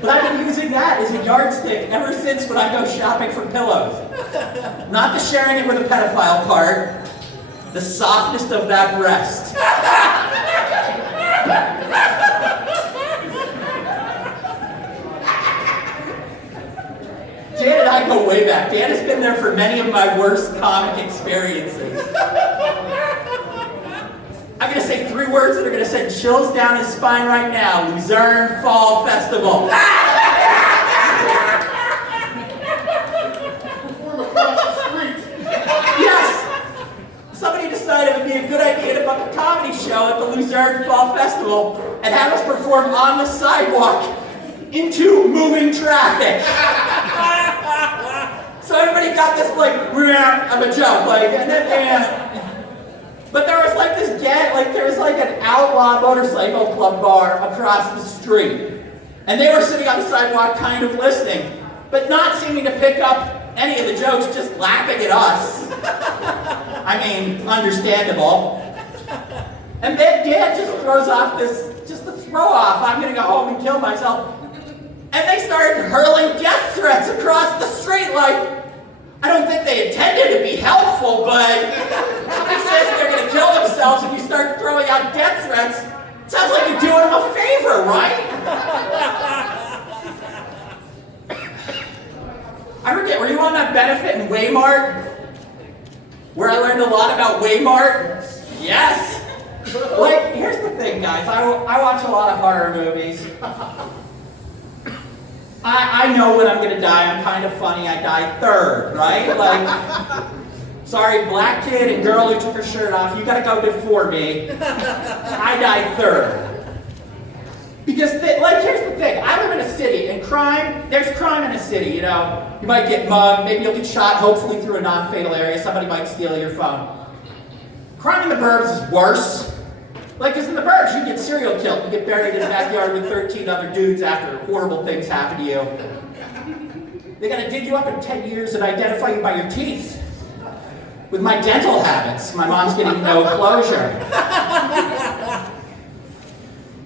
But I've been using that as a yardstick ever since when I go shopping for pillows. Not the sharing it with a pedophile part, the softness of that breast. Dan and I go way back. Dan has been there for many of my worst comic experiences. I'm going to say 3 words that are going to send chills down his spine right now. Luzerne Fall Festival. Yes! Somebody decided it would be a good idea to book a comedy show at the Luzerne Fall Festival and have us perform on the sidewalk into moving traffic. So everybody got this like of a joke, like, and then, but there was like this there was like an outlaw motorcycle club bar across the street, and they were sitting on the sidewalk, kind of listening, but not seeming to pick up any of the jokes, just laughing at us. I mean, understandable. And then Dad just throws off just a throw off. I'm gonna go home and kill myself. And they started hurling death threats across the street like, I don't think they intended to be helpful, but somebody says they're going to kill themselves if you start throwing out death threats. Sounds like you're doing them a favor, right? I forget, were you on that benefit in Waymart? Where I learned a lot about Waymart? Yes! Like, here's the thing, guys. I watch a lot of horror movies. I know when I'm going to die. I'm kind of funny. I die third, right? Like, sorry, black kid and girl who took her shirt off, you got to go before me. I die third. Because, here's the thing. I live in a city, and there's crime in a city, you know. You might get mugged. Maybe you'll get shot, hopefully through a non-fatal area. Somebody might steal your phone. Crime in the burbs is worse. Like, because in the burbs, you get serial killed. You get buried in the backyard with 13 other dudes after horrible things happen to you. They gotta dig you up in 10 years and identify you by your teeth. With my dental habits, my mom's getting no closure.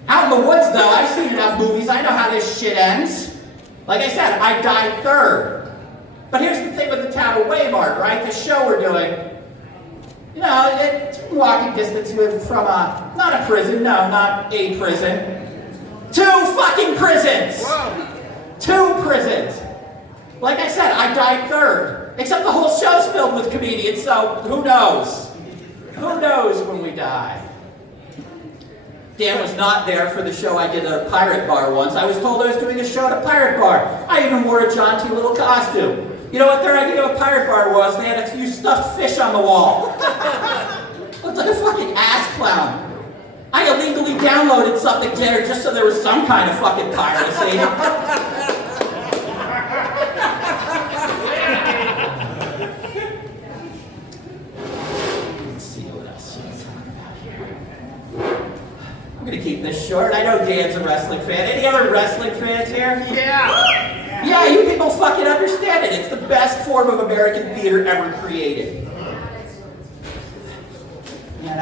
Out in the woods, though, I've seen enough movies. I know how this shit ends. Like I said, I die third. But here's the thing with the town of Waymart, right? The show we're doing. You know, it's walking distance from not a prison, no, not a prison. 2 fucking prisons! Whoa. 2 prisons! Like I said, I died third. Except the whole show's filled with comedians, so who knows? Who knows when we die? Dan was not there for the show I did at a pirate bar once. I was told I was doing a show at a pirate bar. I even wore a jaunty little costume. You know what their idea of a pirate bar was? They had a few stuffed fish on the wall. Looked like a fucking ass clown. I illegally downloaded something there just so there was some kind of fucking piracy. Let's see what else we can talk about here. I'm gonna keep this short. I know Dan's a wrestling fan. Any other wrestling fans here? Yeah! Yeah, you people fucking understand it. It's the best form of American theater ever created. And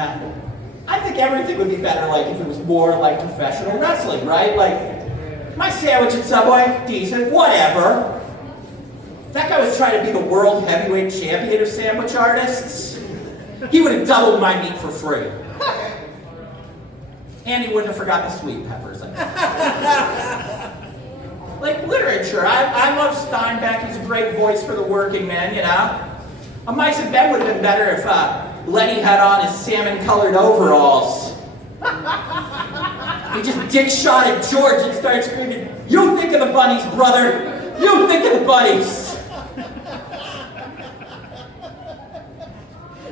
I think everything would be better like if it was more like professional wrestling, right? Like, my sandwich at Subway, decent, whatever. If that guy was trying to be the world heavyweight champion of sandwich artists, he would have doubled my meat for free. And he wouldn't have forgot the sweet peppers. Like literature, I love Steinbeck. He's a great voice for the working man, you know. A Mice and Men would have been better if Lenny had on his salmon-colored overalls. He just dick shot at George and started screaming, "You think of the bunnies, brother! You think of the bunnies!"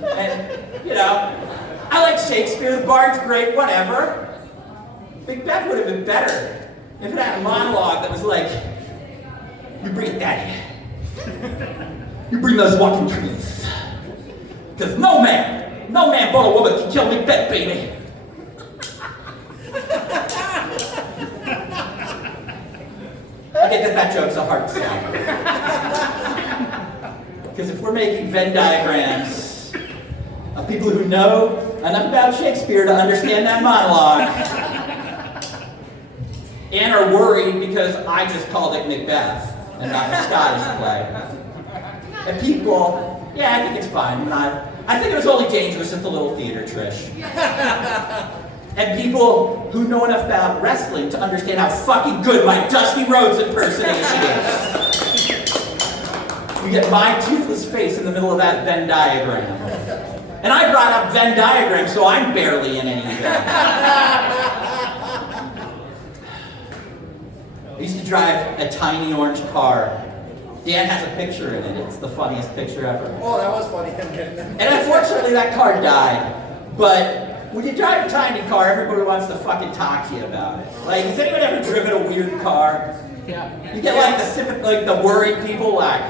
And, you know, I like Shakespeare, the Bard's great, whatever. Macbeth would have been better if it had a monologue that was like, you bring it, Daddy. You bring those walking trees. Because no man but a woman can kill Macbeth, baby. I get that joke's a hard sell. Because if we're making Venn diagrams of people who know enough about Shakespeare to understand that monologue, and are worried because I just called it Macbeth and not the Scottish play. And people, yeah, I think it's fine. I think it was only dangerous at the little theater, Trish. And people who know enough about wrestling to understand how fucking good my Dusty Rhodes impersonation is. You get my toothless face in the middle of that Venn diagram. And I brought up Venn diagrams, so I'm barely in any of it. I used to drive a tiny orange car. Dan has a picture in it. It's the funniest picture ever. Oh, that was funny. And unfortunately, that car died. But when you drive a tiny car, everybody wants to fucking talk to you about it. Like, has anyone ever driven a weird car? Yeah. You get like the worried people like,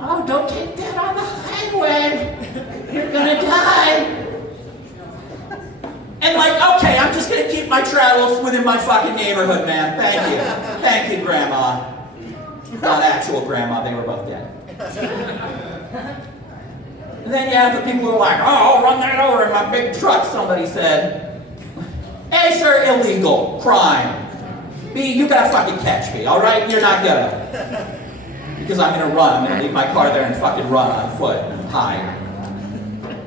oh, don't take that on the highway. You're gonna die. And like, okay, I'm just gonna keep my travels within my fucking neighborhood, man. Thank you. Thank you, Grandma. Not actual Grandma, they were both dead. And then you have the people who are like, oh, I'll run that over in my big truck, somebody said. A, sir, illegal, crime. B, you gotta fucking catch me, all right? You're not gonna. Because I'm gonna run. I'm gonna leave my car there and fucking run on foot and hide.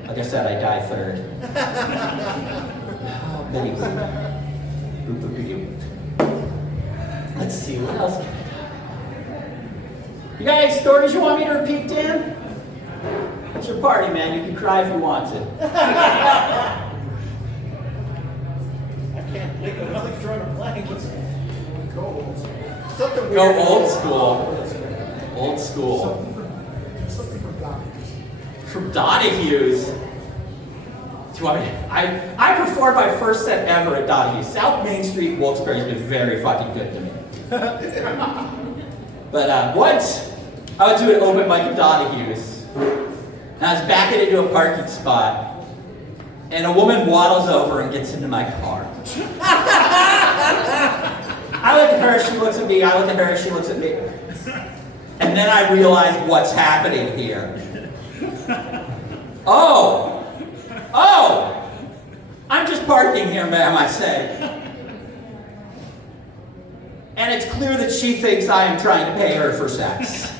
Like I said, I die third. Oh, Betty Boop. Let's see, what else can I do? You got any stories you want me to repeat, Dan? It's your party, man. You can cry if you want to. I can't think of nothing throwing a blank. Something weird. Go old school. Old school. Something from Donahue's. From Donahue's. Do you want me? I performed my first set ever at Donahue's. South Main Street, Wilkes-Barre's been very fucking good to me. But once I went to an open mic at Donahue's. And I was backing into a parking spot, and a woman waddles over and gets into my car. I look at her, she looks at me, I look at her, she looks at me. And then I realize what's happening here. Oh, I'm just parking here, ma'am, I say. And it's clear that she thinks I am trying to pay her for sex.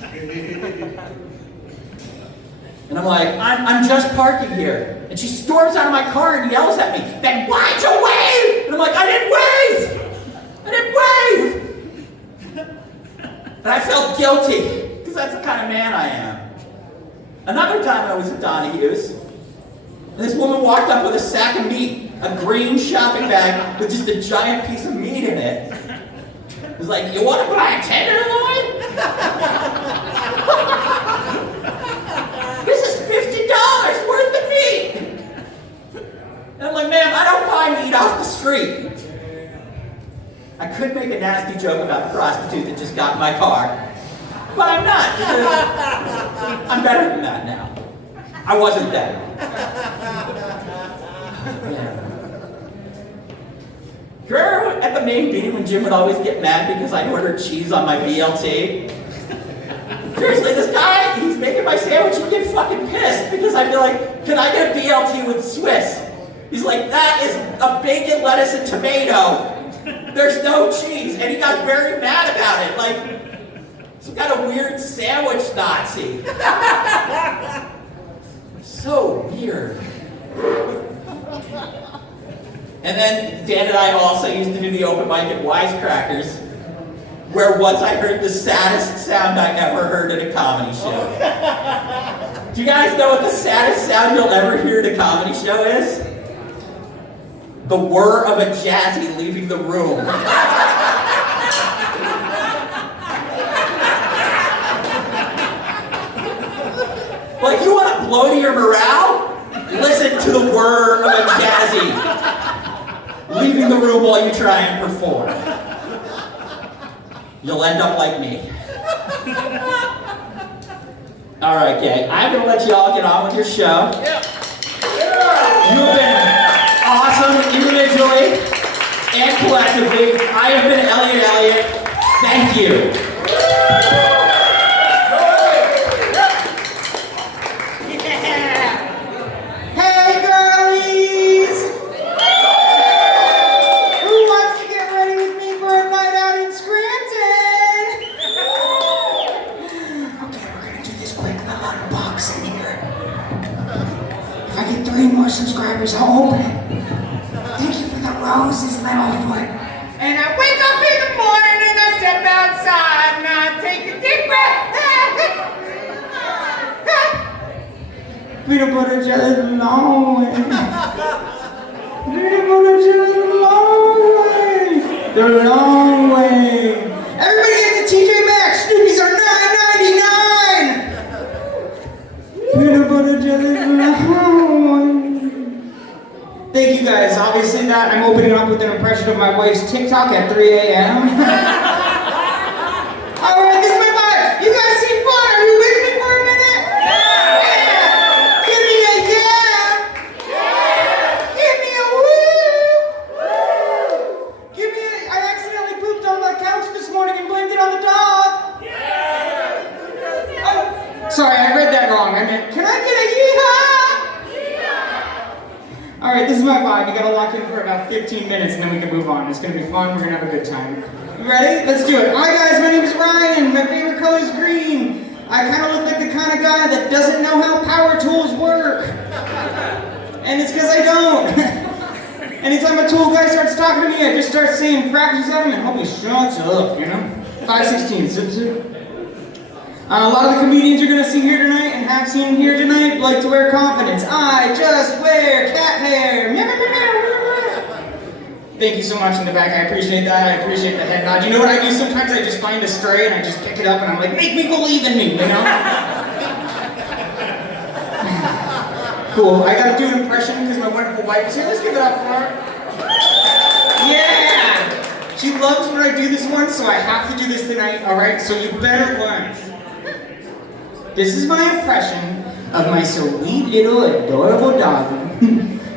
And I'm like, I'm just parking here. And she storms out of my car and yells at me, then why'd you wave? And I'm like, I didn't wave! And I felt guilty, because that's the kind of man I am. Another time I was at Donahue's, and this woman walked up with a sack of meat, a green shopping bag with just a giant piece of meat in it. It was like, you want to buy a tenderloin? This is $50 worth of meat! And I'm like, ma'am, I don't buy meat off the street. I could make a nasty joke about the prostitute that just got in my car, but I'm not, because I'm better than that now. I wasn't then. Yeah. You remember at the main meeting when Jim would always get mad because I'd order cheese on my BLT? Seriously, this guy, he's making my sandwich and get fucking pissed because I'd be like, can I get a BLT with Swiss? He's like, that is a bacon, lettuce, and tomato. There's no cheese. And he got very mad about it. Like, some kind of weird sandwich Nazi. So weird. And then Dan and I also used to do the open mic at Wisecrackers, where once I heard the saddest sound I ever heard at a comedy show. Do you guys know what the saddest sound you'll ever hear at a comedy show is? The whir of a jazzy leaving the room. Like, you want to blow to your morale? Listen to the whir of a jazzy, leaving the room while you try and perform. You'll end up like me. All right, gang. I'm gonna let y'all get on with your show. You've been awesome individually and collectively. I have been Elliott Elliott. Thank you. Hey girlies! Who wants to get ready with me for a night out in Scranton? Okay, we're gonna do this quick. I'm unboxing here. If I get 3 more subscribers, I'll open it. Thank you for the roses, Littlefoot. And I wake up in the morning and I step outside and I take a deep breath. Peanut butter jelly the long way. Peanut butter jelly the long way. The long way. Everybody get the TJ Maxx. Snoopy's are $9.99. Peanut butter jelly the long way. Thank you guys. Obviously that I'm opening up with an impression of my wife's TikTok at 3 a.m. Alright, this is my vibe. You guys seem fun. Are you with me for a minute? Yeah! Give me a yeah! Yeah! Give me a woo! Woo! Give me a... I accidentally pooped on the couch this morning and blamed it on the dog. Yeah! Oh, sorry, I read that wrong. I meant, can I get a yeehaw? Alright, this is my vibe. You gotta lock in for about 15 minutes and then we can move on. It's gonna be fun. We're gonna have a good time. You ready? Let's do it. Hi guys, my name is Ryan. My favorite color is green. I kind of look like the kind of guy that doesn't know how power tools work. And it's because I don't. Anytime a tool guy starts talking to me, I just start saying fractions at him and hope he shuts up, you know? 516, zip zip. A lot of the comedians you're going to see here tonight and have seen here tonight like to wear confidence. I just wear cat hair. Thank you so much in the back. I appreciate that. I appreciate the head nod. You know what I do sometimes? I just find a stray and I just pick it up and I'm like, make me believe in me, you know? Cool. I got to do an impression because my wonderful wife is here. Let's give it up for her. Yeah! She loves when I do this one, so I have to do this tonight, alright? So you better learn. This is my impression of my sweet little adorable dog.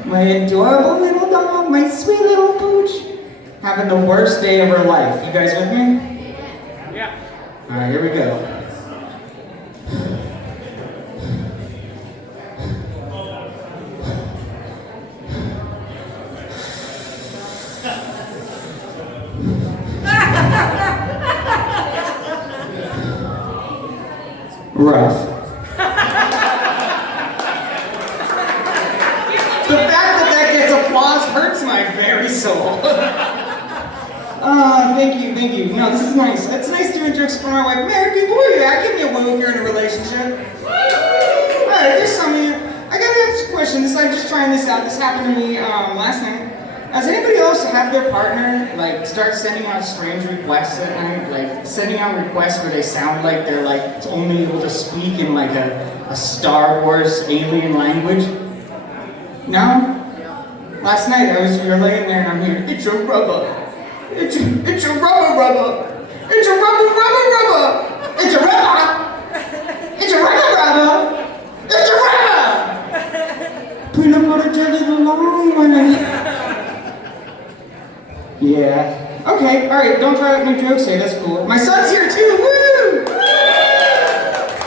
My adorable little dog, my sweet little pooch, having the worst day of her life. You guys with me? Yeah. Alright, here we go. Rough. The fact that that gets applause hurts my very soul. Thank you. No, this is nice. It's nice doing jokes for my wife. Married people, where you at? Give me a woo if you're in a relationship. Alright, there's some of you. I gotta ask a question. I'm just trying this out. This happened to me last night. Does anybody else have their partner like start sending out strange requests at night? Like sending out requests where they sound like they're like only able to speak in like a Star Wars alien language? No? Last night we were laying there and I'm hearing, it's a rubber. It's a rubber. It's a rubber. It's a rubber. It's a rubber. It's a rubber. It's a rubber. Peanut butter jelly the long way. Yeah. Okay, alright, don't try out new jokes here, that's cool. My son's here too, woo!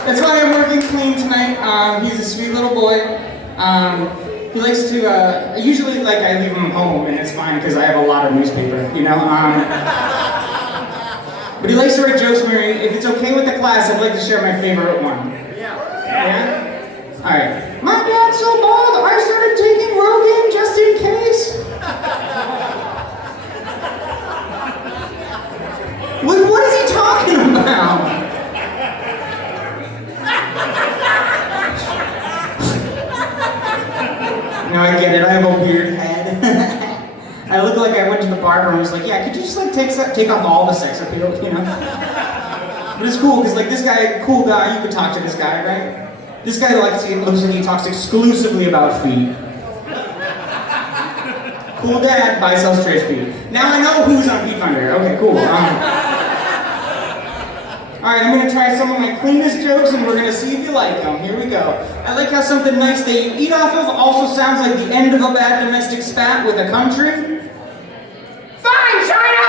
That's why I'm working clean tonight. He's a sweet little boy. He likes to, usually like I leave him home and it's fine because I have a lot of newspaper, you know? But he likes to write jokes where, if it's okay with the class, I'd like to share my favorite one. Yeah? Alright. My dad's so bald, I started taking Rogaine just in case. What is he talking about? No, I get it. I have a weird head. I look like I went to the barber and was like, yeah, could you just like take off all the sex appeal, you know? But it's cool because like this guy, cool guy, you could talk to this guy, right? This guy looks like he talks exclusively about feet. Cool dad, buy, sells, trades feet. Now I know who's on Feet Finder. Okay, cool. Alright, I'm gonna try some of my cleanest jokes and we're gonna see if you like them. Here we go. I like how something nice that you eat off of also sounds like the end of a bad domestic spat with a country. Fine, China!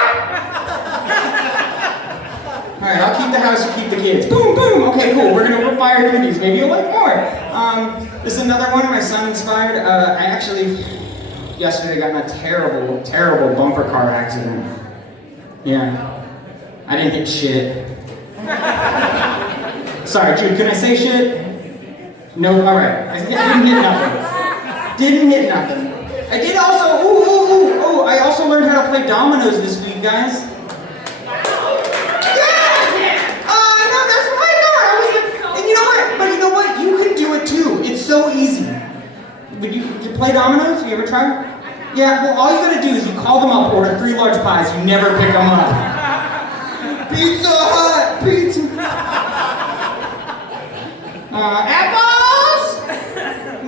Alright, I'll keep the house, you keep the kids. Boom, boom! Okay, cool. We're gonna fire through these. Maybe you'll like more. This is another one my son inspired. I actually yesterday got in a terrible, terrible bumper car accident. Yeah. I didn't hit shit. Sorry, Jude, can I say shit? No, alright. I didn't hit nothing. Didn't hit nothing. I did also, I also learned how to play dominoes this week, guys. You can do it too. It's so easy. Would you play dominoes? You ever try? Yeah, well, all you gotta do is you call them up, order 3 large pies, you never pick them up. Pizza Hut! Pizza! Apples!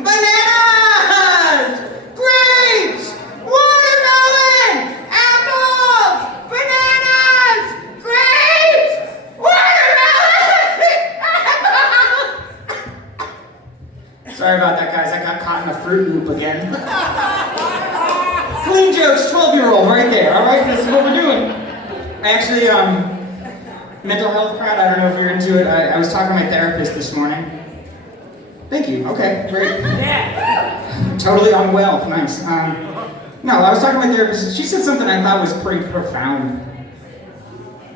Bananas! Grapes! Watermelon! Apples! Bananas! Grapes! Watermelon! Sorry about that, guys. I got caught in a Fruit Loop again. Clean jokes, 12-year-old, right there. All right, this is what we're doing. I actually, mental health crowd, I don't know if you're into it. I was talking to my therapist this morning. Thank you. Okay, great. Yeah. Totally unwell. Nice. No, I was talking to my therapist. She said something I thought was pretty profound.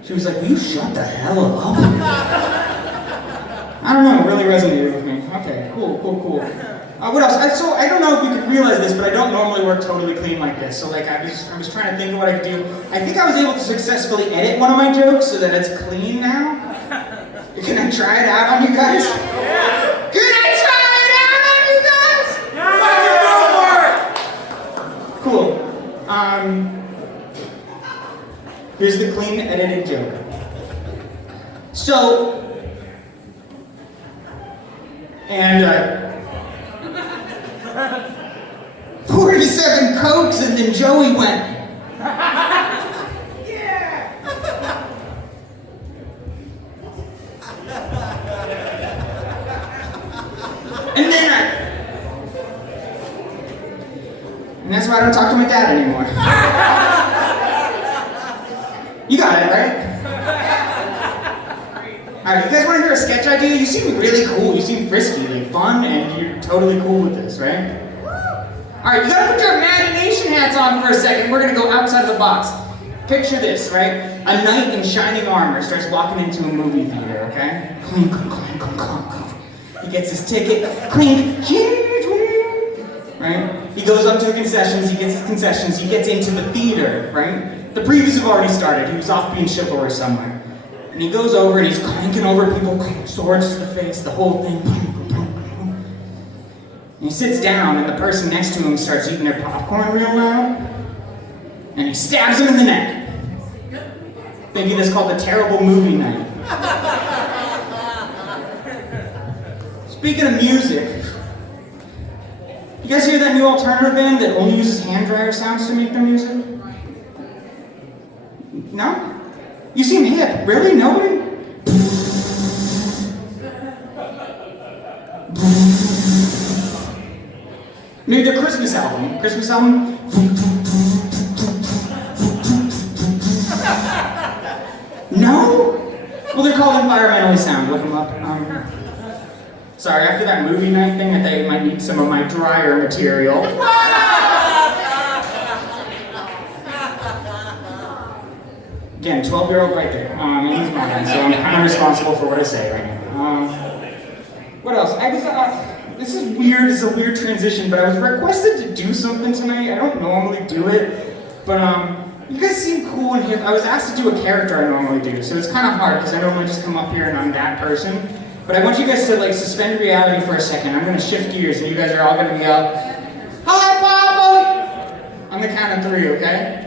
She was like, "Will you shut the hell up?" I don't know, it really resonated with me. Okay, cool. What else? So I don't know if you could realize this, but I don't normally work totally clean like this. So like I was trying to think of what I could do. I think I was able to successfully edit one of my jokes so that it's clean now. Can I try it out on you guys? Yeah. Can I try it out on you guys? Cool. Here's the clean edited joke. So. And 47 Cokes, and then Joey went. Yeah. And that's why I don't talk to my dad anymore. You got it, right? Alright, you guys want to hear a sketch idea? You seem really cool, you seem frisky, like fun, and you're totally cool with this, right? Alright, you gotta put your imagination hats on for a second. We're gonna go outside of the box. Picture this, right? A knight in shining armor starts walking into a movie theater, okay? Clink, clink, clink, clink, clink. He gets his ticket, clink, right? He goes up to the concessions, he gets his concessions, he gets into the theater, right? The previews have already started, he was off being chivalrous somewhere. And he goes over and he's clanking over people, swords to the face, the whole thing. And he sits down and the person next to him starts eating their popcorn real loud. And he stabs him in the neck. Thinking that's called the terrible movie night. Speaking of music, you guys hear that new alternative band that only uses hand dryer sounds to make their music? No? You seem hip. Really? Nobody? Maybe their Christmas album. No? Well, they're called Environmentally Sound. Look them up. Sorry, after that movie night thing, I thought you might need some of my dryer material. Again, 12-year-old right there. He's mine, so I'm kind of responsible for what I say right now. What else? This is weird. This is a weird transition, but I was requested to do something tonight. I don't normally do it, but you guys seem cool and hip. I was asked to do a character I normally do, so it's kind of hard because I normally just come up here and I'm that person. But I want you guys to like suspend reality for a second. I'm gonna shift gears, and you guys are all gonna be up. Hi, Papa! On the count of 3, okay?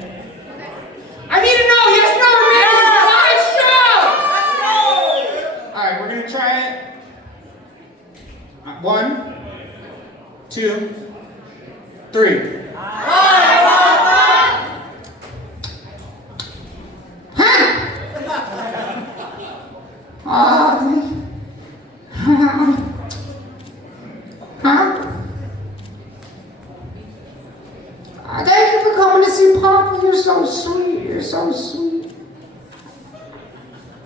I need to know, yes, no, man, it's a live show! Let's go! Alright, we're gonna try it. 1, 2, 3. Thank you for coming to see Papa. You're so sweet. You're so sweet.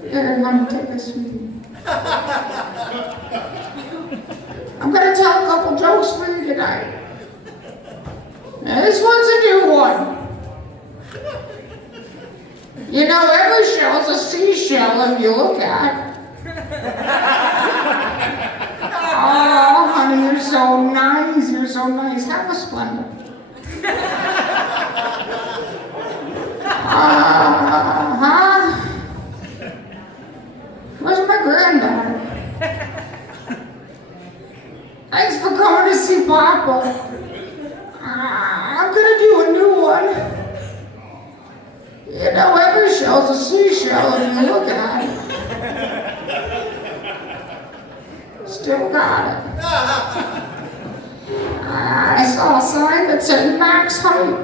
Here, honey, take this sweetie. I'm gonna tell a couple jokes for you tonight. Now, this one's a new one. You know, every shell's a seashell if you look at. Oh, honey, you're so nice. You're so nice. Have a Splenda. Where's my granddaughter? Thanks for coming to see Papa. I'm gonna do a new one. You know, every shell's a seashell if you look at it. Still got it. I saw a sign that said max height,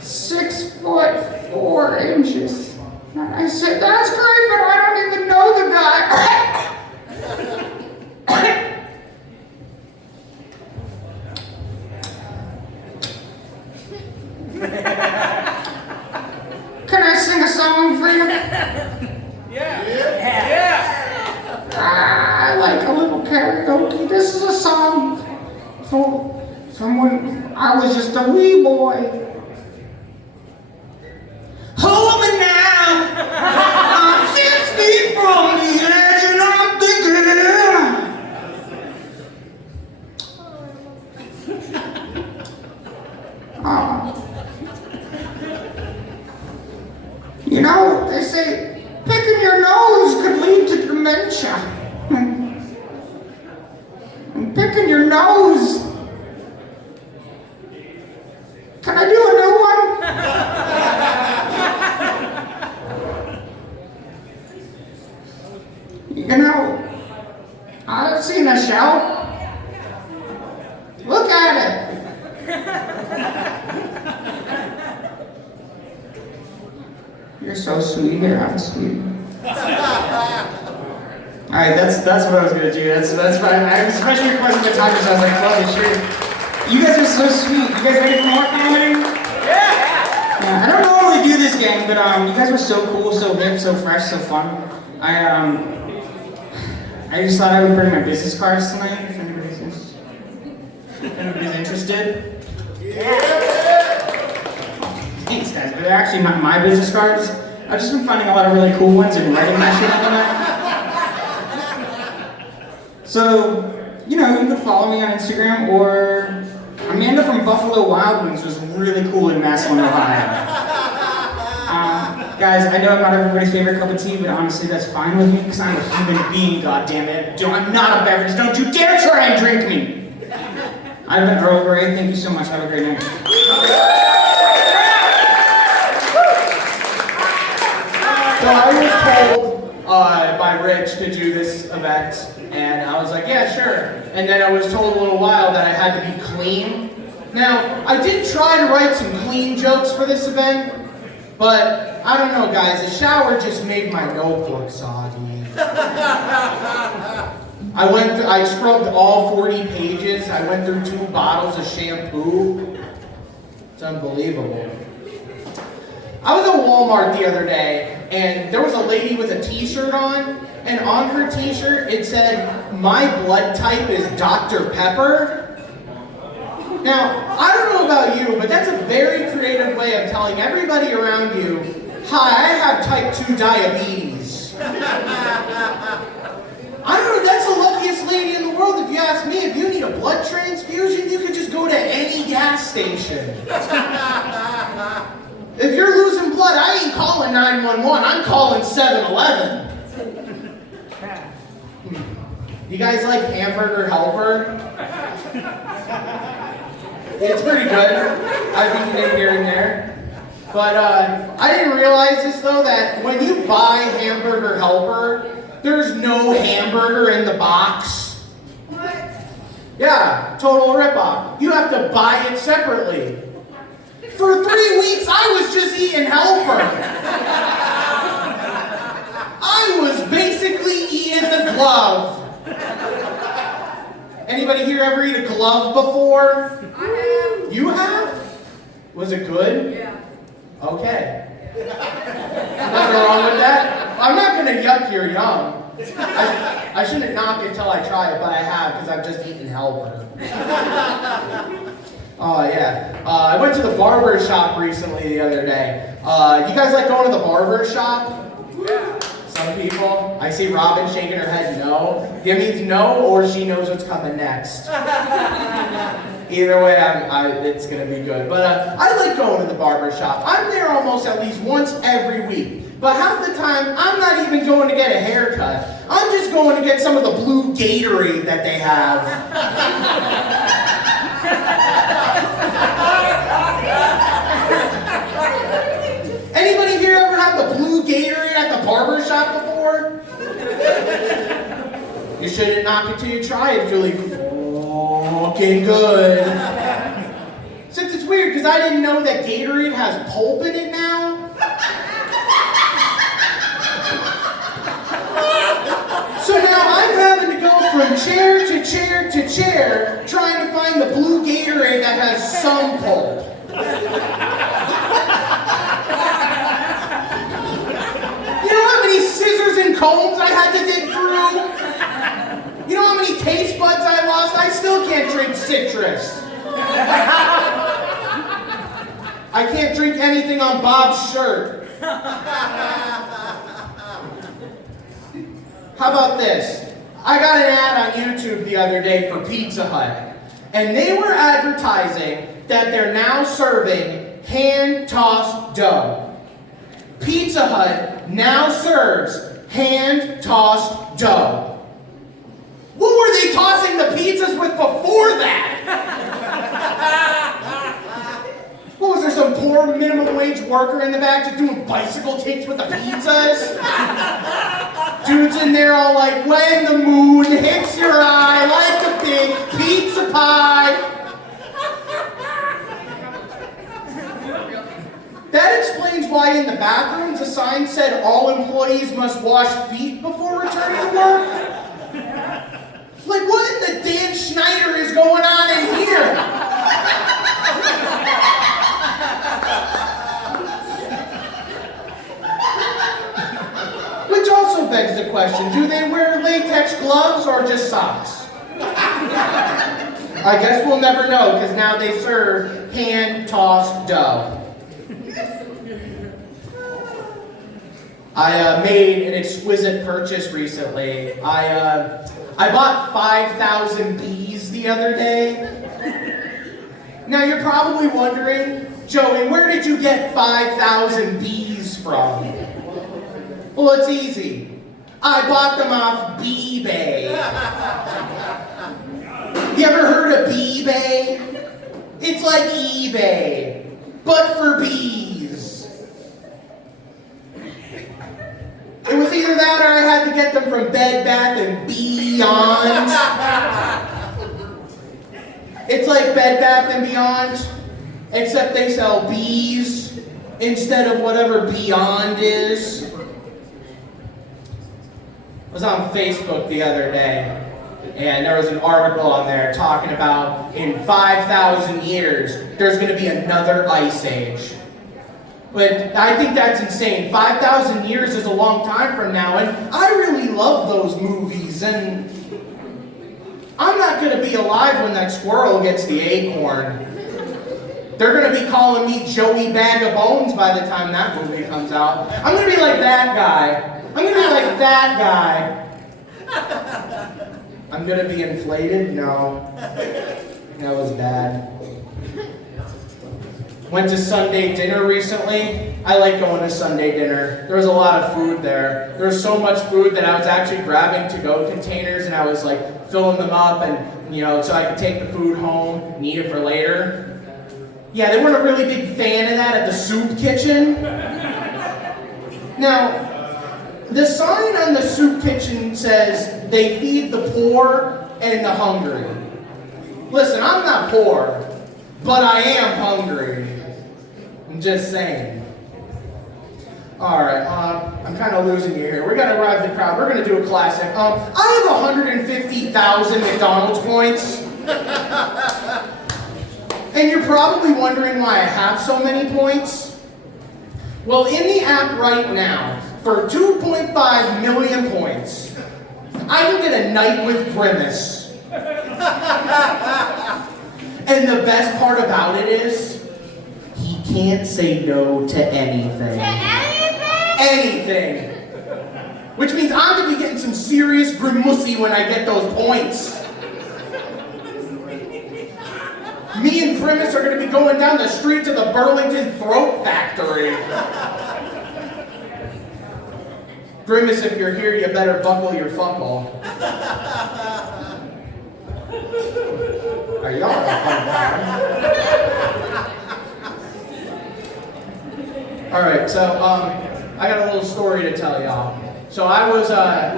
6 foot 4 inches. And I said, that's great, but I don't even know the guy. Can I sing a song for you? Yeah. I like a little karaoke. This is a song from when I was just a wee boy. Hold me now. I'm 6 feet from the edge and I'm thinking. You know, they say picking your nose could lead to dementia. And picking your nose. Can I do a new one? You know, I've seen a shell. Look at it. You're so sweet. Here, have a sweet. Alright, that's what I was gonna do. That's fine. I especially requested the time, so I was like, well, sure. You guys are so sweet. You guys ready for more comedy? Yeah, I don't normally do this game, but you guys were so cool, so hip, so fresh, so fun. I just thought I would bring my business cards tonight if anybody's interested. Thanks, guys, but they're actually not my business cards. I've just been finding a lot of really cool ones and writing that shit on them. So, you know, you can follow me on Instagram, or Amanda from Buffalo Wild Wings was really cool in Massillon, Ohio. Guys, I know I'm not everybody's favorite cup of tea, but honestly, that's fine with me, because I'm a human being, goddammit. I'm not a beverage. Don't you dare try and drink me! I've been Earl Grey. Thank you so much. Have a great night. So I was told by Rich to do this event, and I was like, yeah, sure. And then I was told a little while that I had to be clean. Now, I did try to write some clean jokes for this event, but I don't know, guys. The shower just made my notebook soggy. I scrubbed all 40 pages. I went through 2 bottles of shampoo. It's unbelievable. I was at Walmart the other day, and there was a lady with a t-shirt on, and on her t-shirt it said, "My blood type is Dr. Pepper." Now, I don't know about you, but that's a very creative way of telling everybody around you, "Hi, I have type 2 diabetes." I don't know, that's the luckiest lady in the world. If you ask me, if you need a blood transfusion, you could just go to any gas station. If you're losing blood, I ain't calling 911, I'm calling 7-Eleven. You guys like Hamburger Helper? It's pretty good. I've eaten it here and there. But I didn't realize this though, that when you buy Hamburger Helper, there's no hamburger in the box. What? Yeah, total ripoff. You have to buy it separately. For 3 weeks, I was just eating Helper. I was basically eating the glove. Anybody here ever eat a glove before? I have. You have? Was it good? Yeah. Okay. Nothing wrong with that. I'm not gonna yuck your yum. I shouldn't knock it till I try it, but I have because I've just eaten Helper. Oh yeah. I went to the barber shop recently the other day. You guys like going to the barber shop? Yeah. Some people. I see Robin shaking her head no. It means no, or she knows what's coming next. Either way, it's gonna be good. But I like going to the barber shop. I'm there almost at least once every week. But half the time, I'm not even going to get a haircut. I'm just going to get some of the blue Gatorade that they have. Anybody here ever have the blue Gatorade at the barber shop before? You shouldn't knock it till you try it. It's really fucking good. Since it's weird, because I didn't know that Gatorade has pulp in it now. So now I'm having to go from chair to chair to chair, trying to find the blue Gatorade that has some pulp. You know how many scissors and combs I had to dig through? You know how many taste buds I lost? I still can't drink citrus. I can't drink anything on Bob's shirt. How about this? I got an ad on YouTube the other day for Pizza Hut, and they were advertising that they're now serving hand-tossed dough. Pizza Hut now serves hand-tossed dough. What were they tossing the pizzas with before that? What was there, some poor minimum wage worker in the back just doing bicycle kicks with the pizzas? Dude's in there all like, when the moon hits your eye like a big pizza pie. That explains why in the bathrooms a sign said all employees must wash feet before returning to work. Like, what in the Dan Schneider is going on in here? Which also begs the question, do they wear latex gloves or just socks? I guess we'll never know, because now they serve hand-tossed dough. I made an exquisite purchase recently. I bought 5,000 bees the other day. Now you're probably wondering, Joey, where did you get 5,000 bees from? Well, it's easy. I bought them off eBay. You ever heard of eBay? It's like eBay, but for bees. It was either that or I had to get them from Bed Bath & Beyond. It's like Bed Bath & Beyond, except they sell bees instead of whatever Beyond is. I was on Facebook the other day, and there was an article on there talking about in 5,000 years, there's going to be another ice age. But I think that's insane. 5,000 years is a long time from now, and I really love those movies, and I'm not going to be alive when that squirrel gets the acorn. They're going to be calling me Joey Bag of Bones by the time that movie comes out. I'm going to be like that guy. I'm going to be like that guy. I'm going to be inflated? No. That was bad. Went to Sunday dinner recently. I like going to Sunday dinner. There was a lot of food there. There was so much food that I was actually grabbing to-go containers and I was like filling them up and, so I could take the food home and eat it for later. Yeah, they weren't a really big fan of that at the soup kitchen. Now, the sign on the soup kitchen says they feed the poor and the hungry. Listen, I'm not poor, but I am hungry. I'm just saying. All right, I'm kind of losing you here. We're gonna drive the crowd. We're gonna do a classic. I have 150,000 McDonald's points. And you're probably wondering why I have so many points. Well, in the app right now, for 2.5 million points, I can get a night with Grimace. And the best part about it is, he can't say no to anything. To anything? Anything. Which means I'm gonna be getting some serious grimussy when I get those points. Me and Grimace are gonna be going down the street to the Burlington Throat Factory. Grimace, if you're here, you better buckle your fuckle. Are y'all having fun? Alright, so I got a little story to tell y'all. So I was a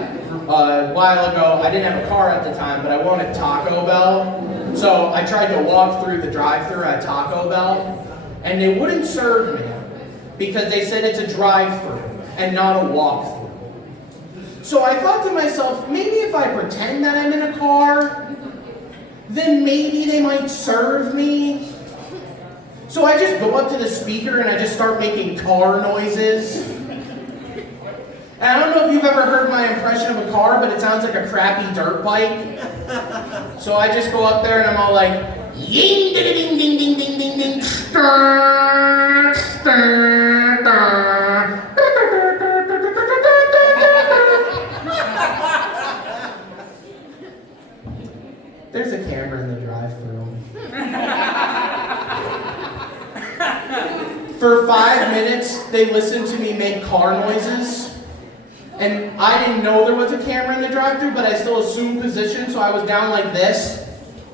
while ago, I didn't have a car at the time, but I wanted Taco Bell. So I tried to walk through the drive-thru at Taco Bell, and they wouldn't serve me because they said it's a drive-thru and not a walk-through. So I thought to myself, maybe if I pretend that I'm in a car, then maybe they might serve me. So I just go up to the speaker and I just start making car noises. And I don't know if you've ever heard my impression of a car, but it sounds like a crappy dirt bike. So I just go up there and I'm all like, ying ding ding ding ding ding ding ding, stir, stir, stir. There's a camera in the drive-thru. For 5 minutes, they listened to me make car noises. And I didn't know there was a camera in the drive-thru, but I still assumed position, so I was down like this.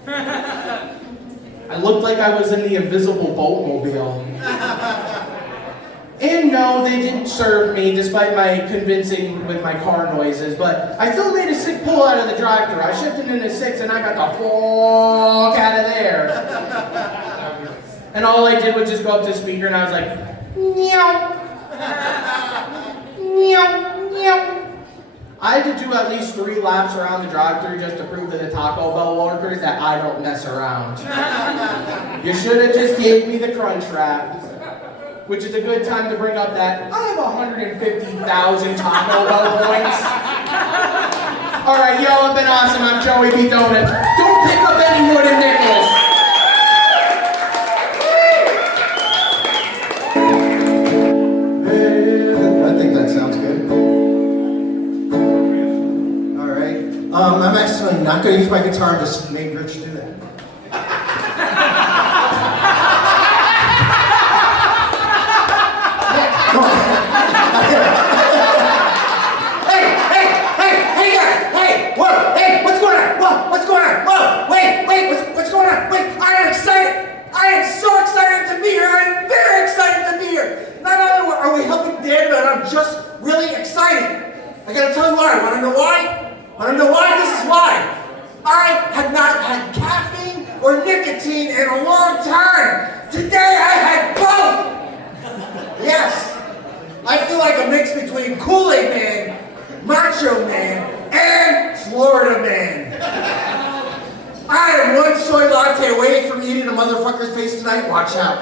I looked like I was in the invisible boatmobile. And no, they didn't serve me, despite my convincing with my car noises, but I still made a sick pull out of the drive-thru. I shifted into 6 and I got the fuck out of there. And all I did was just go up to the speaker and I was like, meow, meow. I had to do at least 3 laps around the drive-thru just to prove to the Taco Bell workers that I don't mess around. You should have just gave me the crunch wrap, which is a good time to bring up that I have 150,000 Taco Bell points. All right, y'all have been awesome. I'm Joey B. Donuts. Don't pick up any wooden nickels. I think that sounds good. I'm actually not going to use my guitar, just made Rich do that. Come on. Hey guys, hey, whoa, hey, what's going on? Whoa, what's going on? Whoa, wait, what's going on? Wait, I am excited. I am so excited to be here. I am very excited to be here. Not only are we helping Dan, but I'm just really excited. I gotta tell you why. Want to know why? Want to know why? This is why. I have not had caffeine or nicotine in a long time. Today I had both. Yes. I feel like a mix between Kool-Aid Man, Macho Man, and Florida Man. I am one soy latte away from eating a motherfucker's face tonight. Watch out.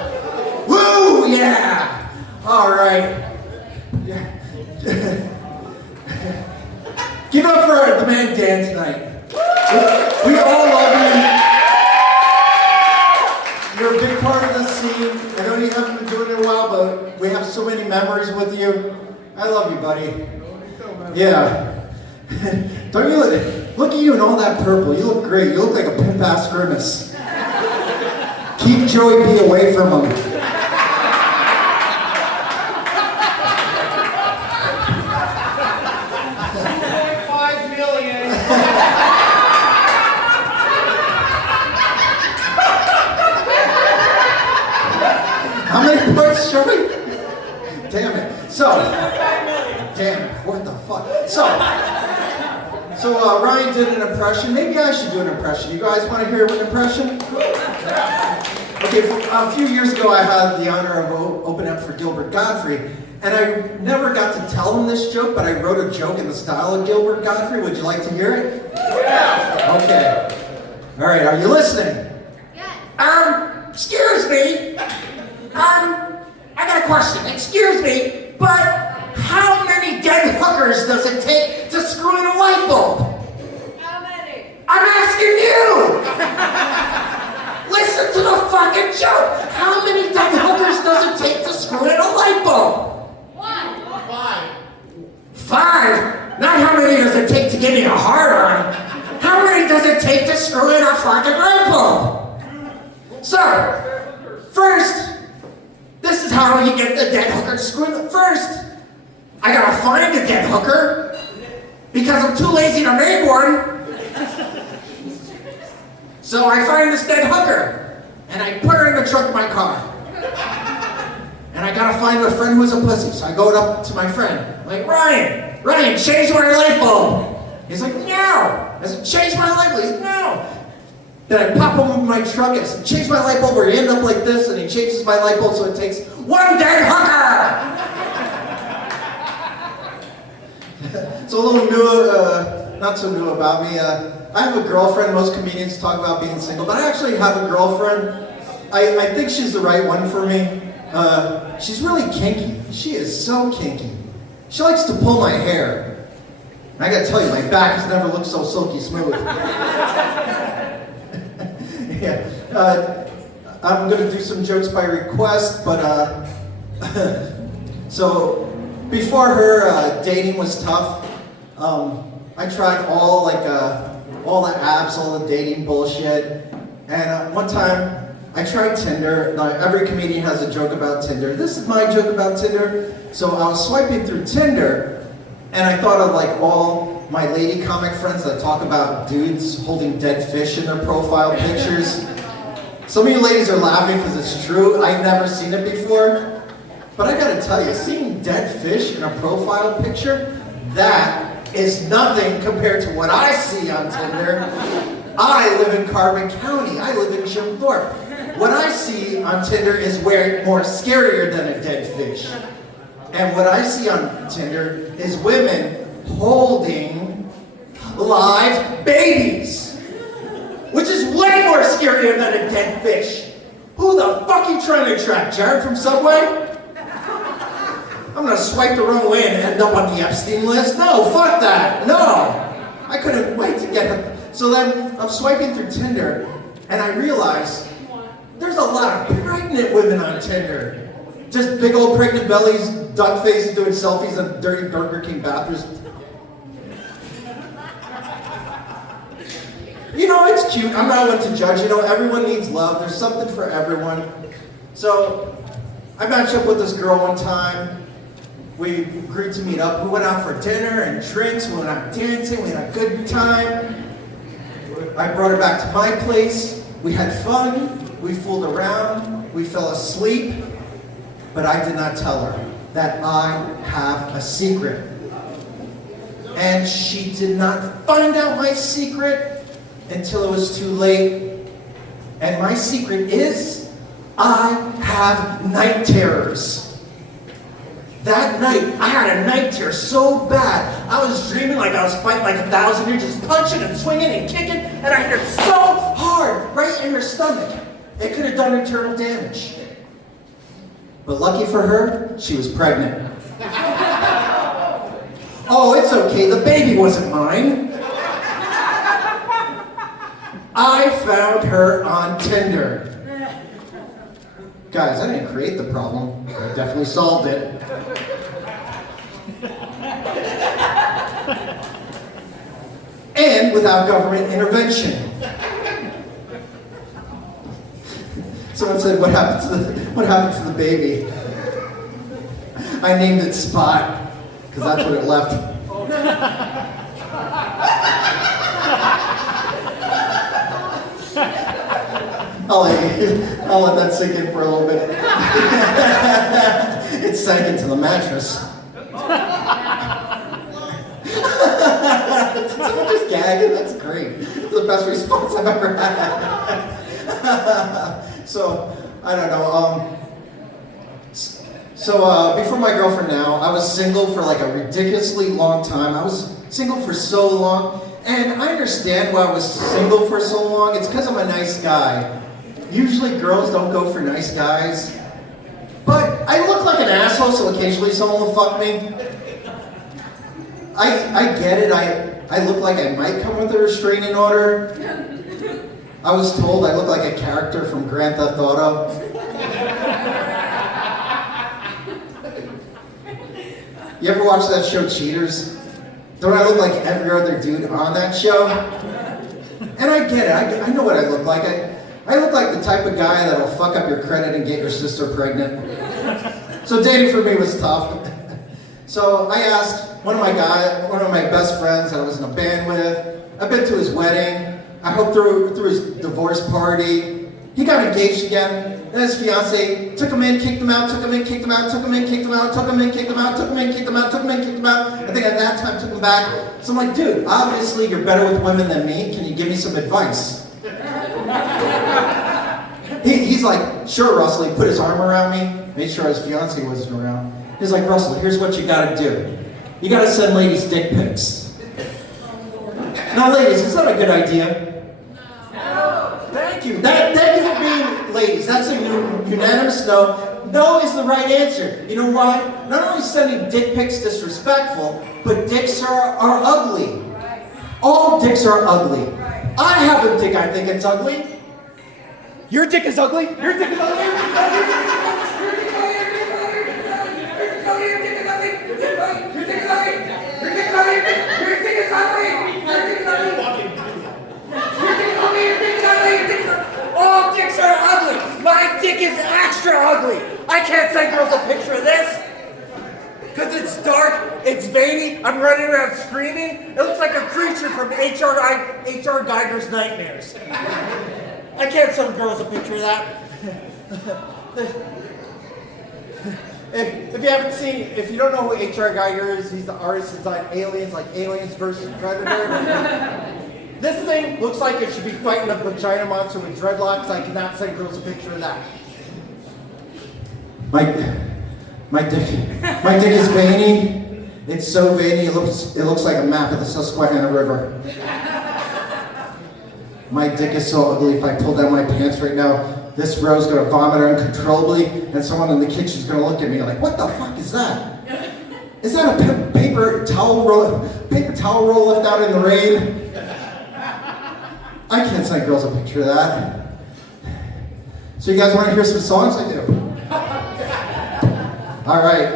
Woo, yeah. All right. Yeah. Give it up for the man Dan tonight. We all love you. You're a big part of the scene. I know you haven't been doing it a while, but we have so many memories with you. I love you, buddy. Yeah. Don't you look at you in all that purple. You look great. You look like a pimp-ass Grimace. Keep Joey B away from him. How many points, Joey? Damn it. So, damn it, what the fuck? So Ryan did an impression. Maybe I should do an impression. You guys want to hear an impression? Okay, a few years ago I had the honor of opening up for Gilbert Gottfried, and I never got to tell him this joke, but I wrote a joke in the style of Gilbert Gottfried. Would you like to hear it? Yeah. Okay. All right, are you listening? Yeah. Excuse me. I got a question. Excuse me, but how many dead hookers does it take to screw in a light bulb? How many? I'm asking you! Listen to the fucking joke! How many dead hookers does it take to screw in a light bulb? 1. 5? Not how many does it take to give me a hard on. How many does it take to screw in a fucking light bulb? So, first, this is how you get the dead hooker to screw in. First, I gotta find a dead hooker because I'm too lazy to make one. So I find this dead hooker and I put her in the trunk of my car. And I gotta find a friend who's a pussy. So I go up to my friend. I'm like, Ryan, change my light bulb. He's like, no. I said, change my light bulb. He's like, no. Then I pop him in my truck and I said, change my light bulb, where you end up like this, and he changes my light bulb so it takes one dead hooker. It's a little new, not so new about me. I have a girlfriend. Most comedians talk about being single, but I actually have a girlfriend. I think she's the right one for me. She's really kinky. She is so kinky. She likes to pull my hair. And I gotta tell you, my back has never looked so silky smooth. Yeah. I'm gonna do some jokes by request, but so before her, dating was tough. I tried all the apps, all the dating bullshit, and one time I tried Tinder. Now, every comedian has a joke about Tinder. This is my joke about Tinder. So I was swiping through Tinder, and I thought of like all my lady comic friends that talk about dudes holding dead fish in their profile pictures. Some of you ladies are laughing because it's true. I've never seen it before. But I gotta tell you, seeing dead fish in a profile picture, that is nothing compared to what I see on Tinder. I live in Carbon County. I live in Jim Thorpe. What I see on Tinder is way more scarier than a dead fish. And what I see on Tinder is women holding live babies, which is way more scarier than a dead fish. Who the fuck are you trying to attract? Jared from Subway? I'm gonna swipe the wrong way and end up on the Epstein list? No, fuck that. No. I couldn't wait to get him. So then I'm swiping through Tinder and I realize there's a lot of pregnant women on Tinder. Just big old pregnant bellies, duck faces doing selfies in dirty Burger King bathrooms. You know, it's cute. I'm not one to judge. You know, everyone needs love. There's something for everyone. So I matched up with this girl one time. We agreed to meet up. We went out for dinner and drinks. We went out dancing. We had a good time. I brought her back to my place. We had fun. We fooled around. We fell asleep. But I did not tell her that I have a secret. And she did not find out my secret until it was too late. And my secret is, I have night terrors. That night, I had a night terror so bad, I was dreaming like I was fighting like 1,000 years, just punching and swinging and kicking, and I hit her so hard, right in her stomach. It could have done internal damage. But lucky for her, she was pregnant. Oh, it's okay, the baby wasn't mine. I found her on Tinder. Guys, I didn't create the problem. I definitely solved it. And without government intervention. Someone said, what happened to the baby? I named it Spot, because that's what it left. I'll let that sink in for a little bit. It sank into the mattress. just gagging. That's great. It's the best response I've ever had. So, I don't know. Before my girlfriend now, I was single for like a ridiculously long time. I was single for so long. And I understand why I was single for so long. It's because I'm a nice guy. Usually girls don't go for nice guys. But I look like an asshole, so occasionally someone will fuck me. I get it. I look like I might come with a restraining order. I was told I look like a character from Grand Theft Auto. You ever watch that show Cheaters? Don't I look like every other dude on that show? And I get it. I know what I look like. I look like the type of guy that'll fuck up your credit and get your sister pregnant. So dating for me was tough. So I asked one of my best friends that I was in a band with. I've been to his wedding. I hope through his divorce party. He got engaged again. And his fiance took him in, kicked him out, took him in, kicked him out, took him in, kicked him out, took him in, kicked him out, took him in, kicked him out, took him in, kicked him out. I think at that time took him back. So I'm like, dude, obviously you're better with women than me. Can you give me some advice? He's like, sure, Russell. He put his arm around me, made sure his fiance wasn't around. He's like, Russell, here's what you gotta do. You gotta send ladies dick pics. Now, ladies, is that a good idea? Thank you. Thank you for being ladies. That's a unanimous no. No is the right answer. You know why? Not only is sending dick pics disrespectful, but dicks are ugly. All dicks are ugly. I have a dick I think it's ugly. Your dick is ugly? Your dick is ugly? All dicks are ugly. My dick is extra ugly. I can't send girls a picture of this. Because it's dark, it's veiny, I'm running around screaming. It looks like a creature from H.R. Geiger's Nightmares. I can't send girls a picture of that. If you don't know who H.R. Geiger is, he's the artist who designed Aliens, like Aliens versus Predator. This thing looks like it should be fighting a vagina monster with dreadlocks. I cannot send girls a picture of that. My dick is veiny. It's so veiny, it looks like a map of the Susquehanna River. My dick is so ugly, if I pull down my pants right now, this row's gonna vomit uncontrollably, and someone in the kitchen's gonna look at me like, what the fuck is that? Is that a paper towel roll left out in the rain? I can't send girls a picture of that. So you guys wanna hear some songs? I do. All right.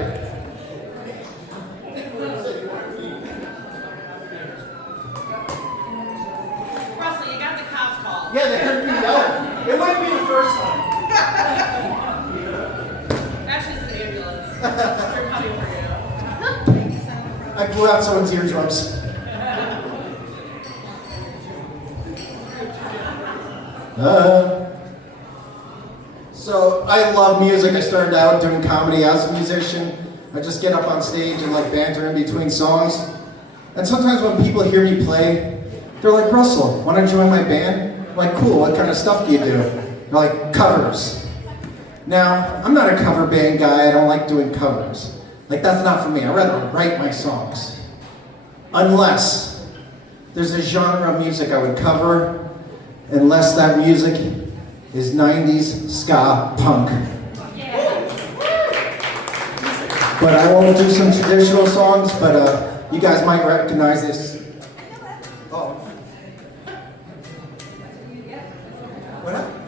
Russell, you got the cops call. Yeah, they heard me yell. It might be the first time. Actually, it's an ambulance. They're coming for you. I blew out someone's eardrums. So I love music. I started out doing comedy as a musician. I just get up on stage and like banter in between songs. And sometimes when people hear me play, they're like, Russell, want to join my band? I'm like, cool, what kind of stuff do you do? They're like, covers. Now, I'm not a cover band guy. I don't like doing covers. Like, that's not for me. I'd rather write my songs. Unless there's a genre of music I would cover, unless that music is 90s ska punk. But I won't do some traditional songs, but you guys might recognize this. Oh. What happened?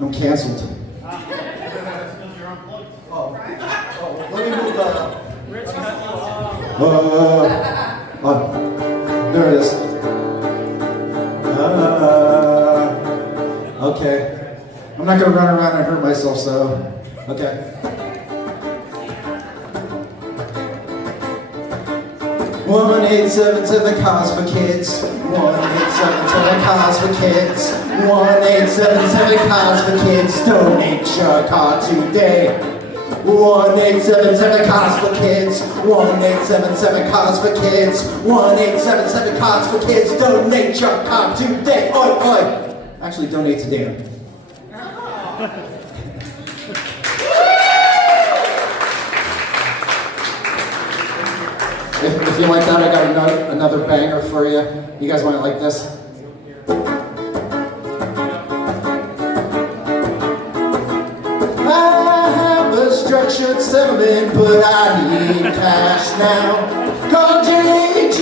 I'm canceled. Oh, let me move there it is. Okay. I'm not gonna run around and hurt myself, so okay. 1-877 cause for kids. 1-877 cause for kids. 1-877 cause for kids. Donate your car today. 1877 cars for kids. 1877 cars for kids. 1877 cars for kids. Donate your car today. Oi, oi. Actually, donate to Dan. If you like that, I got another banger for you. You guys might like this. I have a structured settlement, but I need cash now. Call JG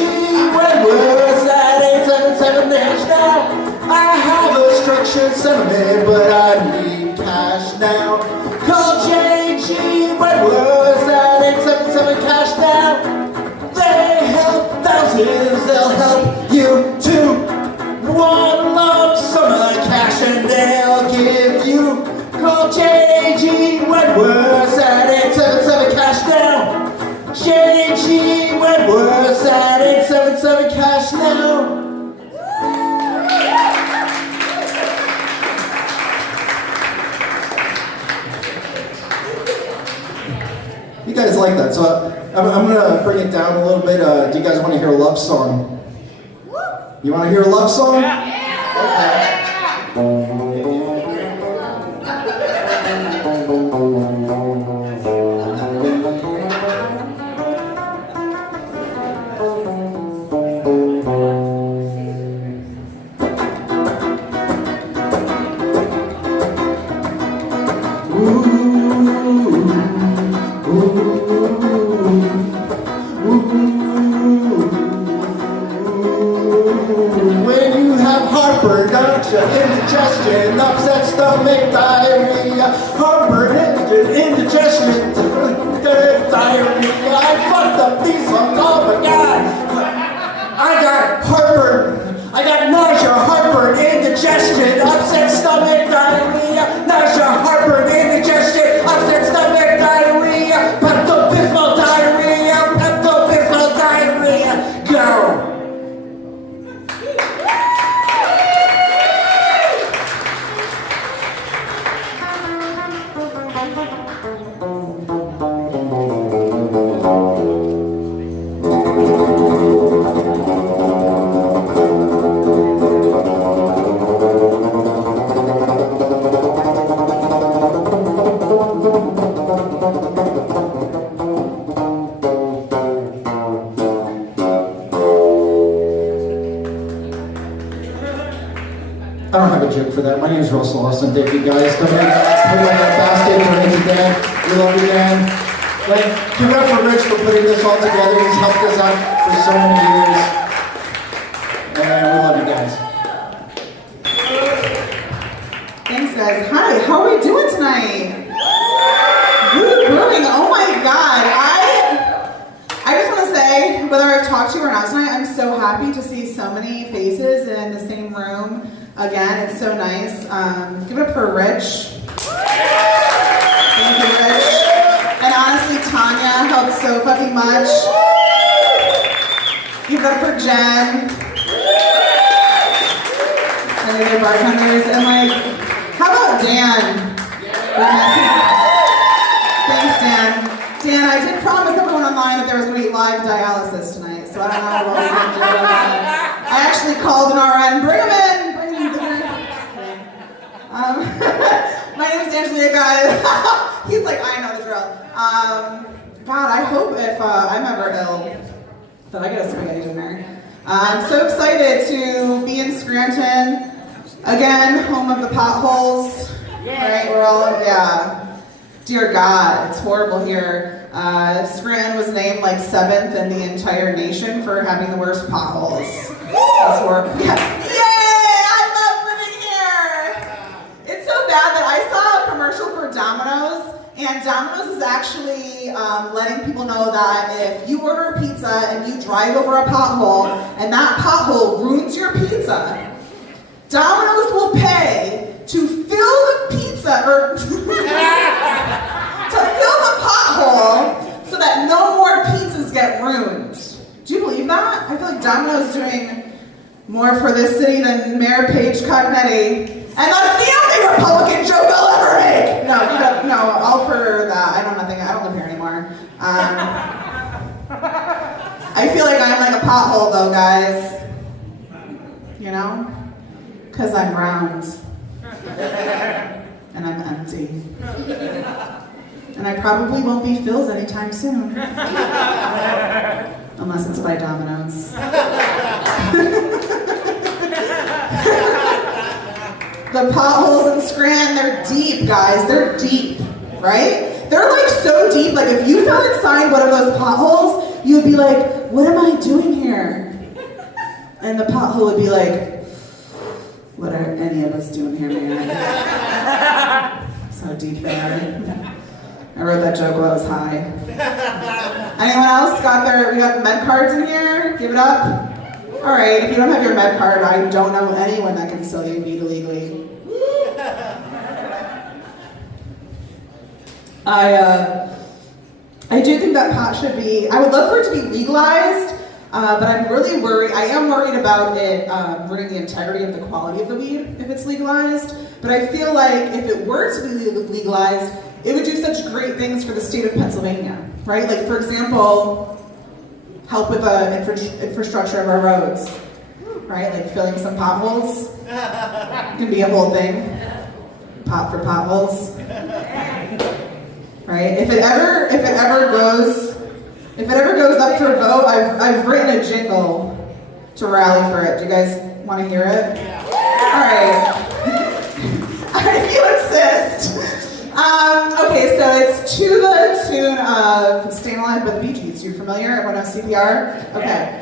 Wentworth at 877 dash now. I have a structured settlement, but I need cash now. Call JG Wentworth at 877 cash now. They help thousands, they'll help you too. One lump sum of cash and they'll give you. Call JG Wentworth at 877 cash now. JG Wentworth at 877 cash now. You guys like that, so I'm gonna bring it down a little bit. Do you guys want to hear a love song? You want to hear a love song? Okay. Indigestion, upset stomach, diarrhea, heartburn, indigestion, diarrhea. I fucked up these songs, oh my god. I got heartburn, I got nausea, heartburn, indigestion, upset stomach, diarrhea, nausea, heartburn, indigestion, upset stomach, diarrhea, Pepto-Bismol diarrhea, Pepto-Bismol diarrhea, go. I don't have a joke for that. My name is Russell Austin. Thank you guys. Come in, put on that basket, donate to Dan. We love you, Dan. Like, give it up for Rich for putting this all together. He's helped us out for so many years. And we love you guys. Thanks, guys. Hi, how are we doing tonight? Voodoo Brewing, oh my god. I just want to say, whether I've talked to you or not tonight, I'm so happy to see so many faces in the same room. Again, it's so nice. Give it up for Rich. Thank you, Rich. And honestly, Tanya helped so fucking much. Give it up for Jen. And the other bartenders. And like, how about Dan? Thanks, Dan. Dan, I did promise everyone online that there was going to be live dialysis tonight, so I don't know what we're going to do about that. I actually called an RN. Bring him in! Bring him in. My name is Angelina. He's like, I know the drill. God, I hope if I'm ever ill that I get a spaghetti dinner. I'm so excited to be in Scranton. Again, home of the potholes. Right, we're all, yeah. Dear God, it's horrible here. Scranton was named like 7th in the entire nation for having the worst potholes. That's horrible. Yeah. Yay! I love living here! It's so bad that I saw a commercial for Domino's, and Domino's is actually letting people know that if you order a pizza and you drive over a pothole, and that pothole ruins your pizza, Domino's will pay to fill the pizza, or to fill the pothole so that no more pizzas get ruined. Do you believe that? I feel like Domino's doing more for this city than Mayor Paige Cognetti. And that's the only Republican joke I'll ever make! No, all for that. I don't know pothole though, guys. You know? Because I'm round. And I'm empty. And I probably won't be filled anytime soon. Unless it's by Domino's. The potholes in Scranton, they're deep, guys. They're deep, right? They're like so deep, like if you fell inside one of those potholes, you'd be like, what am I doing here? And the pothole would be like, what are any of us doing here, man? That's how deep they are. I wrote that joke while I was high. Anyone else we got the med cards in here? Give it up. All right, if you don't have your med card, I don't know anyone that can sell you weed illegally. I do think that pot should be, I would love for it to be legalized, but I'm really worried, I am worried about it ruining the integrity of the quality of the weed if it's legalized, but I feel like if it were to be legalized, it would do such great things for the state of Pennsylvania, right? Like, for example, help with the infrastructure of our roads, right? Like filling some potholes. It can be a whole thing. Pot for potholes. Right? If it ever goes up for a vote, I've written a jingle to rally for it. Do you guys want to hear it? All right. If you insist. Okay, so it's to the tune of Staying Alive by the Bee Gees. You familiar? Everyone knows CPR? Okay.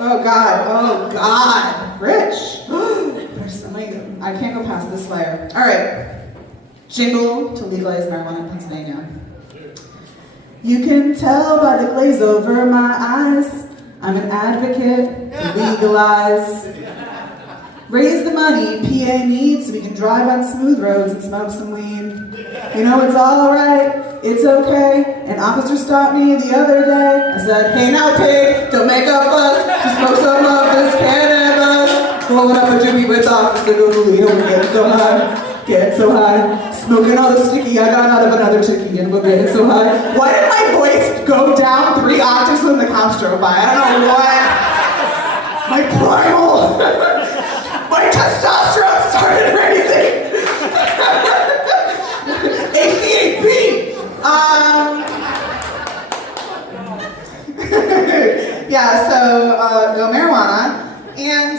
Oh God. Rich. There's so many. I can't go past this flyer. All right. Jingle to legalize marijuana in Pennsylvania. You can tell by the glaze over my eyes, I'm an advocate to legalize. Raise the money PA needs so we can drive on smooth roads and smoke some weed. You know it's all right, it's okay. An officer stopped me the other day. I said, hey now pig, don't make a fuss. Just smoke some of this cannabis. Blowing up a doobie with Officer Doodle, we're getting so high. Smoking all the sticky I got out of another ticky and we're getting so high. Why did my voice go down 3 octaves when the cops drove by? I don't know what. My primal. My testosterone started raising. ACAB. Yeah, so no marijuana. And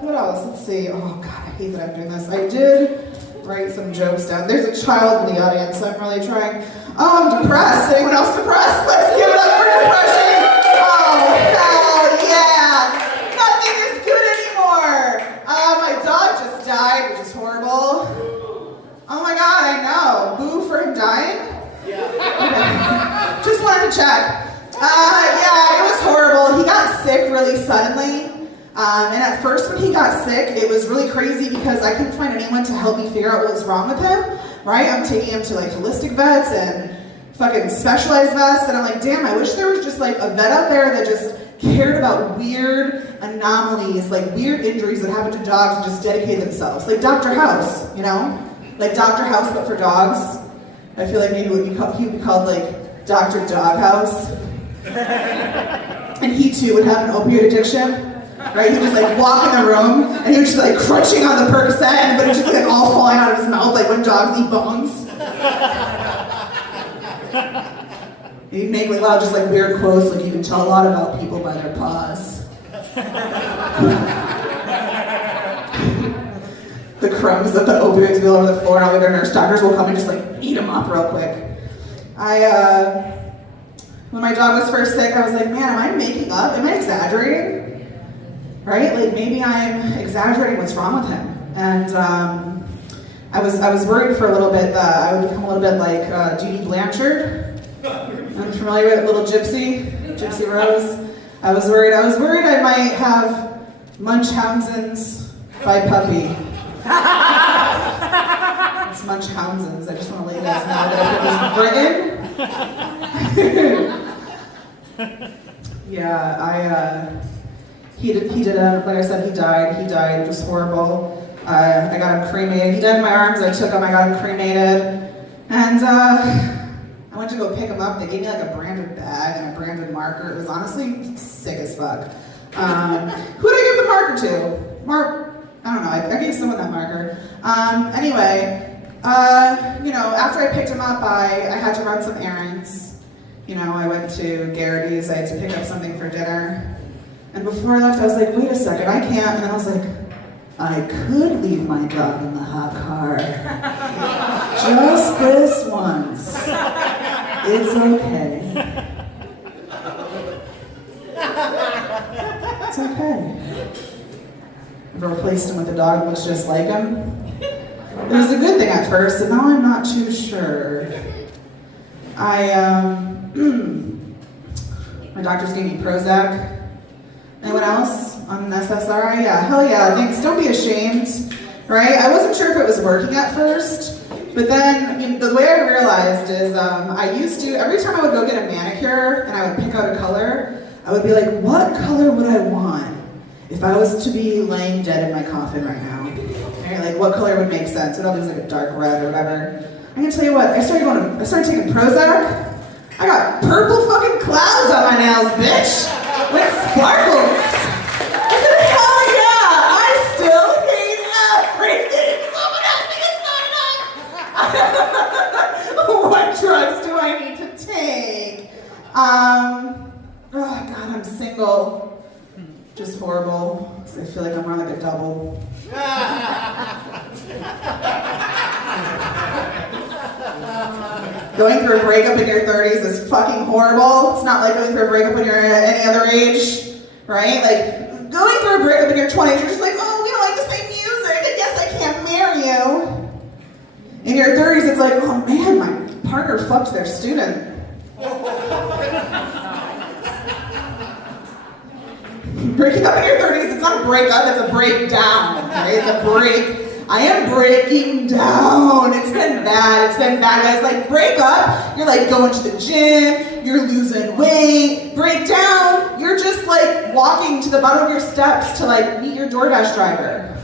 what else? Let's see. Oh God, I hate that I'm doing this. I did write some jokes down. There's a child in the audience, so I'm really trying. Oh, I'm depressed. Anyone else depressed? Let's give it up for depression. Oh, hell yeah. Nothing is good anymore. My dog just died, which is horrible. Oh my God, I know. Boo for him dying? Yeah. Okay. Just wanted to check. Yeah, it was horrible. He got sick really suddenly. And at first when he got sick, it was really crazy because I couldn't find anyone to help me figure out what was wrong with him, right? I'm taking him to like holistic vets and fucking specialized vets, and I'm like, damn, I wish there was just like a vet out there that just cared about weird anomalies, like weird injuries that happen to dogs and just dedicate themselves. Like Dr. House, you know? Like Dr. House, but for dogs. I feel like maybe he would be called like Dr. Doghouse. And he too would have an opioid addiction. Right, he would just like walk in the room and he would just like crunching on the Percocet, but it would just like all falling out of his mouth like when dogs eat bones. He'd make like loud, just like weird quotes, like you can tell a lot about people by their paws. The crumbs of the opioids will over the floor, and all the nurse doctors will come and just like eat them up real quick. When my dog was first sick, I was like, man, am I making up? Am I exaggerating? Right? Like maybe I'm exaggerating what's wrong with him. And I was worried for a little bit that I would become a little bit like Judy Blanchard. I'm familiar with Little Gypsy Rose. I was worried I might have Munchausen's by puppy. It's Munchausen's. I just want to let you guys know that it was Britain. Yeah, He did, like I said, he died, it was horrible. I got him cremated. He died in my arms, I took him, I got him cremated. And I went to go pick them up. They gave me like a branded bag and a branded marker. It was honestly sick as fuck. Who did I give the marker to? I don't know. I gave someone that marker. Anyway, after I picked them up, I had to run some errands. I went to Garrity's. I had to pick up something for dinner. And before I left, I was like, wait a second, I can't. And then I was like, I could leave my dog in the hot car. Just this once. It's okay. It's okay. I've replaced him with a dog that looks just like him. It was a good thing at first, and now I'm not too sure. My doctors gave me Prozac. Anyone else on an SSRI? Yeah, hell yeah, thanks. Don't be ashamed, right? I wasn't sure if it was working at first, but then the way I realized is I used to, every time I would go get a manicure and I would pick out a color, I would be like, what color would I want if I was to be laying dead in my coffin right now? Right? Like, what color would make sense? It always like a dark red or whatever. I'm gonna tell you what, I started taking Prozac. I got purple fucking clouds on my nails, bitch! With sparkles! I said, hell yeah! I still hate everything! So what drugs do I need to take? Oh God, I'm single. Just horrible. I feel like I'm more like a double. Going through a breakup in your 30s is fucking horrible. It's not like going through a breakup when you're at any other age, right? Like, going through a breakup in your 20s, you're just like, oh, we don't like the same music, and yes, I can't marry you. In your 30s, it's like, oh man, my partner fucked their student. Breaking up in your 30s, it's not a breakup, it's a breakdown, right? It's a break. I am breaking down. It's been bad, guys. Like, break up, you're like going to the gym, you're losing weight. Break down, you're just like walking to the bottom of your steps to like meet your DoorDash driver.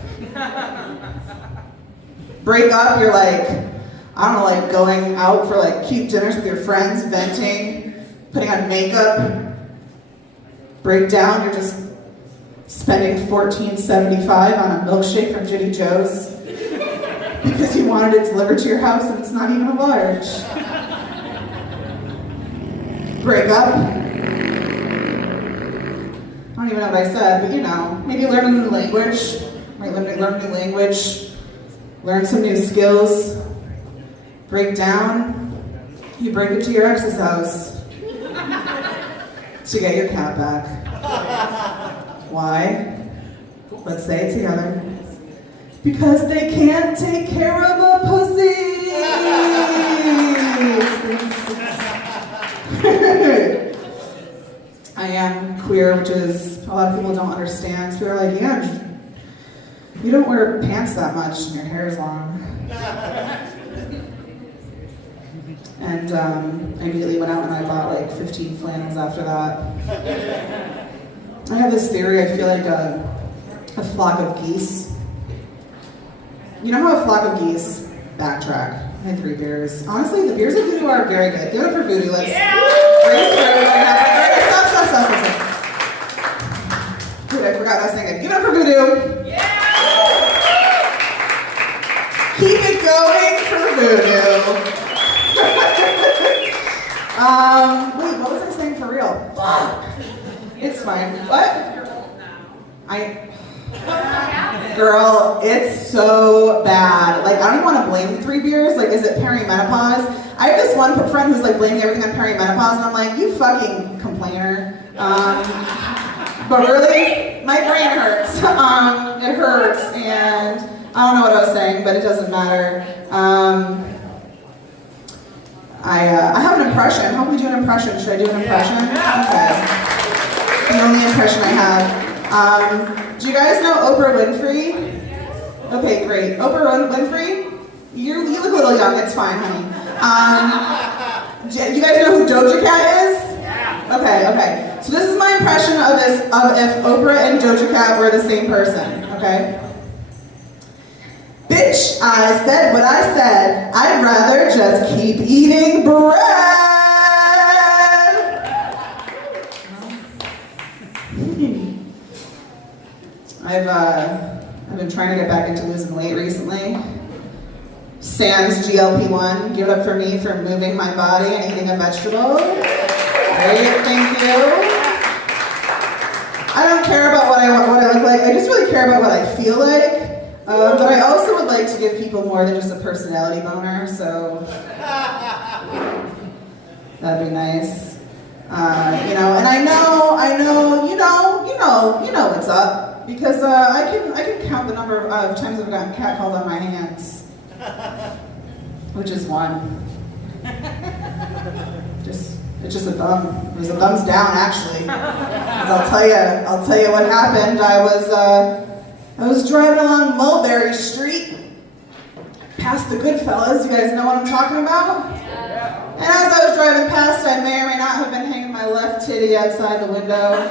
Break up, you're like, I don't know, like going out for like cute dinners with your friends, venting, putting on makeup. Break down, you're just spending $14.75 on a milkshake from Ginny Joe's because you wanted it delivered to your house and it's not even a large. Break up. I don't even know what I said, but maybe learn a new language. Right, learn a new language. Learn some new skills. Break down. You break it to your ex's house to get your cat back. Why? Let's say it together. Because they can't take care of a pussy! I am queer, which is a lot of people don't understand. So people are like, yeah, you don't wear pants that much and your hair is long. And I immediately went out and I bought like 15 flannels after that. I have this theory, I feel like a flock of geese. You know how a flock of geese backtrack? I had 3 beers. Honestly, the beers at Voodoo are very good. Give it up for Voodoo. Let's raise for everyone. Stop. Dude, I forgot what I was thinking. Give it up for Voodoo. Yeah! Keep it going for Voodoo. Wait, what was I saying for real? Fuck! It's fine. What? Girl, it's so bad. Like, I don't even want to blame the 3 beers. Like, is it perimenopause? I have this one friend who's like blaming everything on perimenopause, and I'm like, you fucking complainer. But really, my brain hurts. It hurts, and I don't know what I was saying, but it doesn't matter. I have an impression. How can we do an impression? Should I do an impression? Okay. The only impression I have. Do you guys know Oprah Winfrey? Okay, great. Oprah Winfrey? You look a little young. It's fine, honey. Do you guys know who Doja Cat is? Okay. So this is my impression of if Oprah and Doja Cat were the same person. Okay. Bitch, I said what I said. I'd rather just keep eating bread. I've been trying to get back into losing weight recently. Sans GLP-1, give it up for me for moving my body and eating a vegetable. Great, thank you. I don't care about what I look like. I just really care about what I feel like. But I also would like to give people more than just a personality boner, so that'd be nice. And I know, you know what's up, because I can count the number of times I've gotten catcalled on my hands, which is one. It's just a thumb. It was a thumbs down, actually. 'Cause I'll tell you what happened. I was driving along Mulberry Street, past the Goodfellas. You guys know what I'm talking about? And as I was driving past, I may or may not have been hanging my left titty outside the window.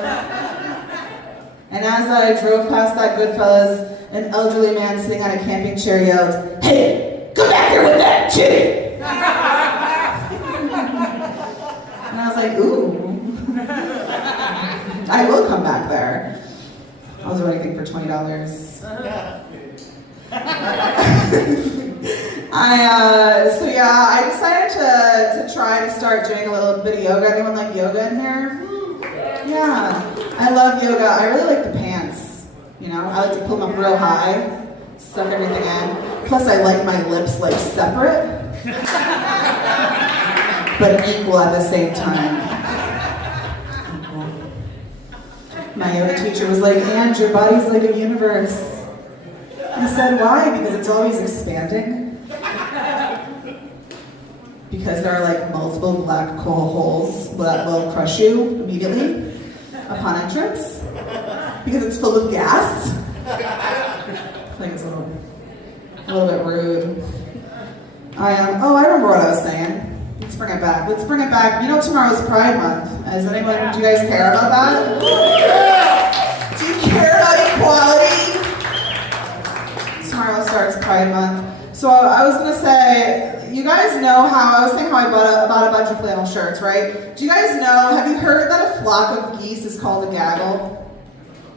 And as I drove past that Goodfellas, an elderly man sitting on a camping chair yelled, "Hey, come back here with that titty!" And I was like, ooh. I will come back there. I'll do anything for $20. I decided to try to start doing a little bit of yoga. Anyone like yoga in here? Yeah, I love yoga. I really like the pants. I like to pull them up real high, suck everything in. Plus, I like my lips like separate, but equal at the same time. My yoga teacher was like, "And your body's like a universe." I said, "Why?" "Because it's always expanding. Because there are like multiple black coal holes that will crush you immediately upon entrance. Because it's filled with gas." I think it's a little bit rude. I remember what I was saying. Let's bring it back. Tomorrow's Pride Month. Do you guys care about that? Do you care about equality? Tomorrow starts Pride Month. So I was gonna say, you guys know how, I was saying how I bought a bunch of flannel shirts, right? Do you guys know, have you heard that a flock of geese is called a gaggle?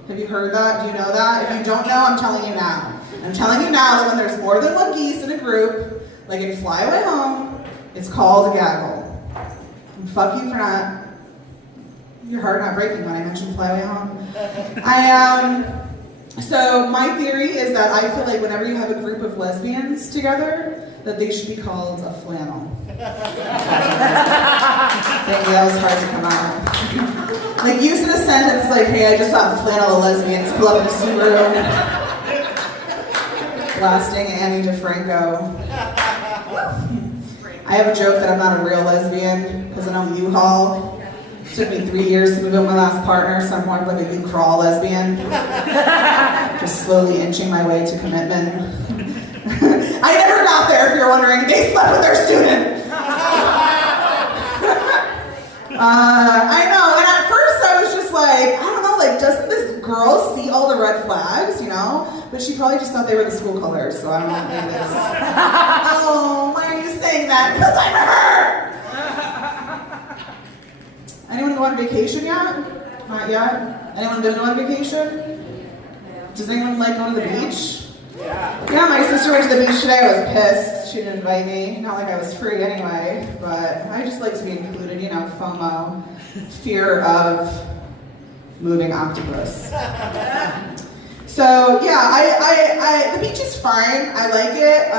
Have you heard that? Do you know that? If you don't know, I'm telling you now. I'm telling you now that when there's more than one geese in a group, like in Fly Away Home, it's called a gaggle. And fuck you for your heart not breaking when I mentioned Fly Away Home. So my theory is that I feel like whenever you have a group of lesbians together, that they should be called a flannel. Thank you, that was hard to come out. Like use in a sentence like, "Hey, I just saw a flannel of lesbians pull up in a Subaru." Blasting Annie DeFranco. I have a joke that I'm not a real lesbian because I know U-Haul. It took me 3 years to move in with my last partner, so I'm more of like a U-Crawl lesbian. Just slowly inching my way to commitment. I never got there, if you're wondering. They slept with their student. I know, and at first I was just like, I don't know, like, doesn't this girl see all the red flags, But she probably just thought they were the school colors, so I don't know maybe this. Oh, why are you saying that? Because I'm a her! Anyone go on vacation yet? Not yet? Anyone been on vacation? Does anyone like going to the beach? Yeah, my sister went to the beach today. I was pissed. She didn't invite me. Not like I was free anyway, but I just like to be included, FOMO. Fear of moving octopus. So yeah, the beach is fine. I like it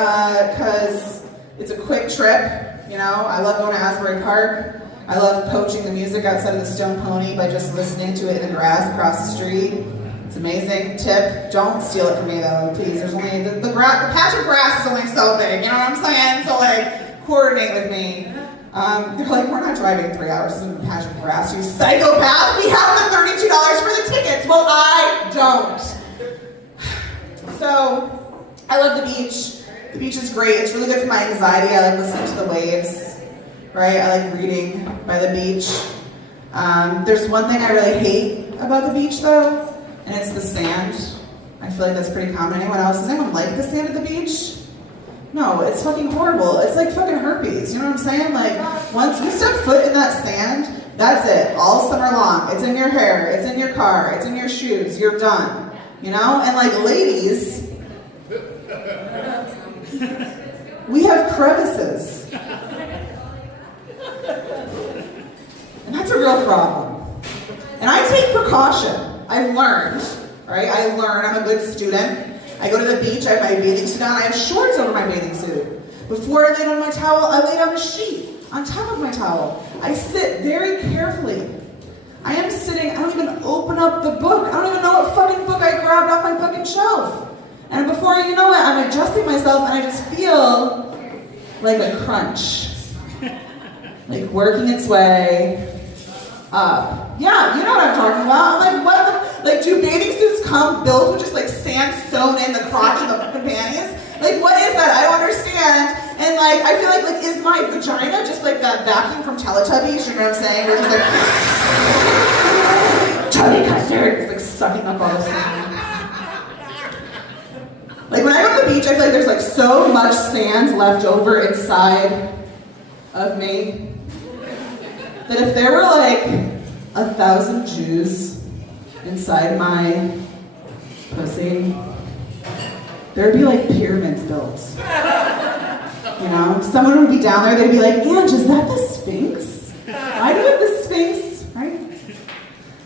because it's a quick trip. I love going to Asbury Park. I love poaching the music outside of the Stone Pony by just listening to it in the grass across the street. It's amazing. Tip, don't steal it from me though, please. There's only, the patch of grass is only so big, you know what I'm saying? So like, coordinate with me. They're like, we're not driving 3 hours in a patch of grass, you psychopath. We have the $32 for the tickets. Well, I don't. So, I love the beach. The beach is great. It's really good for my anxiety. I like listening to the waves, right? I like reading by the beach. There's one thing I really hate about the beach though, and it's the sand. I feel like that's pretty common. Does anyone like the sand at the beach? No, it's fucking horrible. It's like fucking herpes, you know what I'm saying? Like, once you step foot in that sand, that's it, all summer long. It's in your hair, it's in your car, it's in your shoes, you're done. you know? And like ladies, we have crevices. And that's a real problem. And I take precaution. I've learned, right? I'm a good student. I go to the beach, I have my bathing suit on, I have shorts over my bathing suit. Before I lay down my towel, I lay down a sheet on top of my towel. I sit very carefully. I am sitting, I don't even open up the book. I don't even know what fucking book I grabbed off my fucking shelf. And before you know it, I'm adjusting myself and I just feel like a crunch. Like working its way up. Yeah, you know what I'm talking about. I'm like, what the, like, do bathing suits come built with just like sand sewn in the crotch of the fucking panties? Like, what is that? I don't understand. And like, I feel like is my vagina just like that vacuum from Teletubbies? You know what I'm saying? We're just like, chubby custard. It's like sucking up all the sand. Like when I go to the beach, I feel like there's like so much sand left over inside of me that if there were like 1,000 Jews inside my pussy, there'd be like pyramids built. You know, someone would be down there, they'd be like, Ange, is that the Sphinx? Why do we have the Sphinx, right?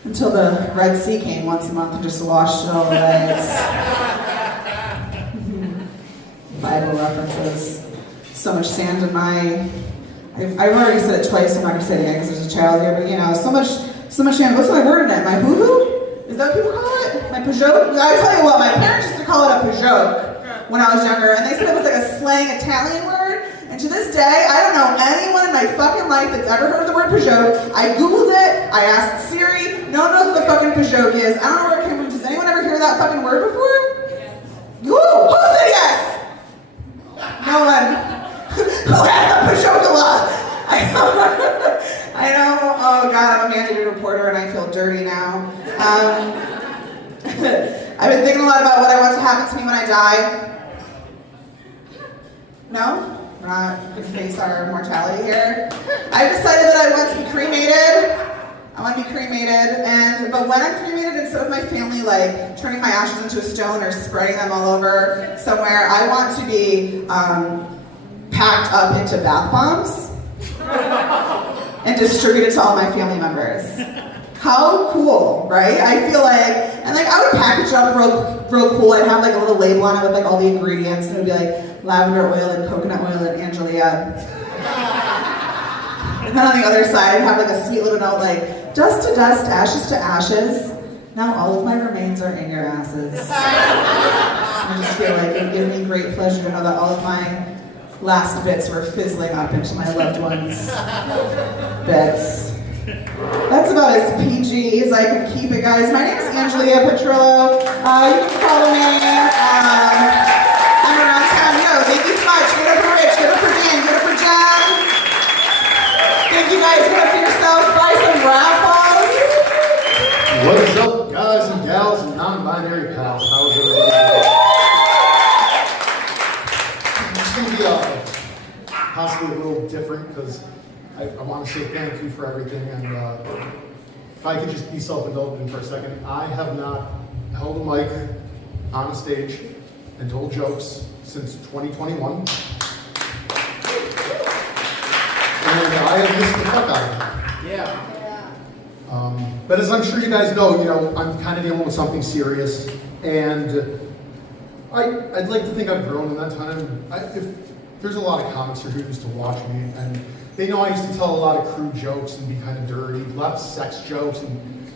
Until the Red Sea came once a month and just washed it all away. Bible references. So much sand in my... I've already said it twice, so I'm not going to say it again because there's a child here, but you know, so much sand. What's my word in it? My boo-boo? Is that what people call it? My Peugeot? I tell you what, my parents used to call it a Peugeot when I was younger, and they said it was like a slang Italian word, and to this day, I don't know anyone in my fucking life that's ever heard of the word Peugeot. I Googled it, I asked Siri, no one knows what the fucking Peugeot is. I don't know where it came from. Does anyone ever hear that fucking word before? Who said yes? No one. Who has a Peugeot? I know, oh God, I'm a mandated reporter and I feel dirty now. I've been thinking a lot about what I want to happen to me when I die. No? We're not going to face our mortality here. I've decided that I want to be cremated. I want to be cremated, but when I'm cremated, instead of my family like turning my ashes into a stone or spreading them all over somewhere, I want to be packed up into bath bombs and distributed to all my family members. How cool, right? I feel like, and like I would package it up real cool. I'd have like a little label on it with like all the ingredients, and it would be like lavender oil and coconut oil and Angelina. And then on the other side, I'd have like a sweet little note like, dust to dust, ashes to ashes. Now all of my remains are in your asses. I just feel like it would give me great pleasure to know that all of my last bits were fizzling up into my loved ones' bits. That's about as PG as I can keep it, guys. My name is Angelina Petrillo. You can follow me. I'm around town. Yo, thank you so much. Get up for Rich, get up for Dan, get up for John. Thank you guys. Get up for yourselves. Buy some raffles. What is up, guys and gals and non-binary pals? How is everybody doing? It's going to be possibly a little different because I want to say thank you for everything, and if I could just be self-indulgent for a second, I have not held a mic on a stage and told jokes since 2021, and I have missed the fuck out of it. Yeah. But as I'm sure you guys know, I'm kind of dealing with something serious, and I'd like to think I've grown in that time. There's a lot of comics here who used to watch me, and they know I used to tell a lot of crude jokes and be kind of dirty, a lot of sex jokes, and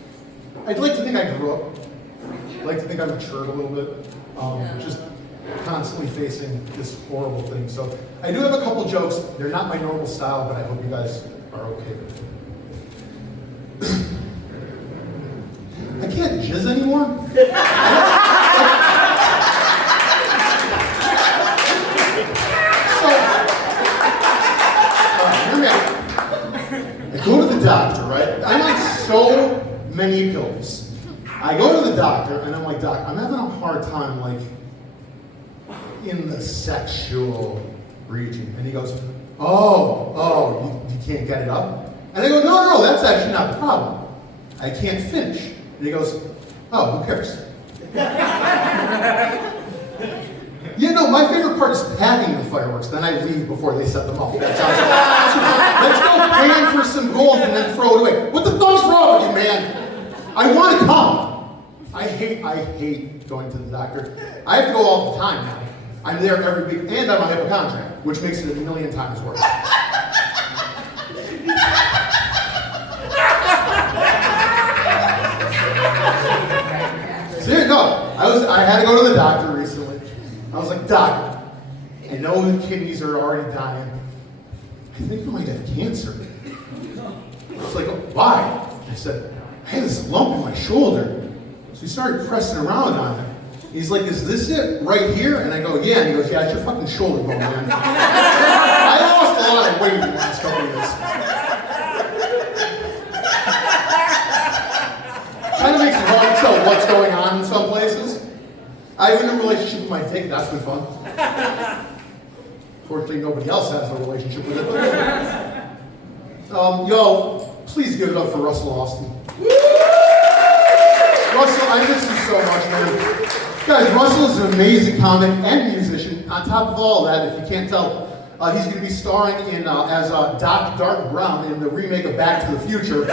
I'd like to think I grew up. I'd like to think I matured a little bit, just constantly facing this horrible thing. So I do have a couple jokes. They're not my normal style, but I hope you guys are okay with it. I can't jizz anymore. I go to the doctor, right? I like so many pills. I go to the doctor and I'm like, Doc, I'm having a hard time like in the sexual region. And he goes, you can't get it up? And I go, no, that's actually not the problem. I can't finish. And he goes, oh, who cares? Yeah, no, my favorite part is packing the fireworks. Then I leave before they set them off. Let's go pan for some gold and then throw it away. What the fuck's wrong with you, man? I want to come. I hate going to the doctor. I have to go all the time now. I'm there every week, and I'm on HIPAA contract, which makes it a million times worse. So here you go. I had to go to the doctor recently. I was like, Doc, I know the kidneys are already dying. I think I might have cancer. I was like, why? I said, I had this lump in my shoulder. So he started pressing around on it. He's like, is this it right here? And I go, yeah. And he goes, yeah, it's your fucking shoulder bone, man. I lost a lot of weight in the last couple of years. Kind of makes it hard to tell what's going on in some places. I have a new relationship with my dick. That's been fun. Fortunately, nobody else has a relationship with it. Yo, please give it up for Russell Austin. Russell, I miss you so much, man. Guys, Russell is an amazing comic and musician. On top of all that, if you can't tell, he's going to be starring in as Doc Dark Brown in the remake of Back to the Future.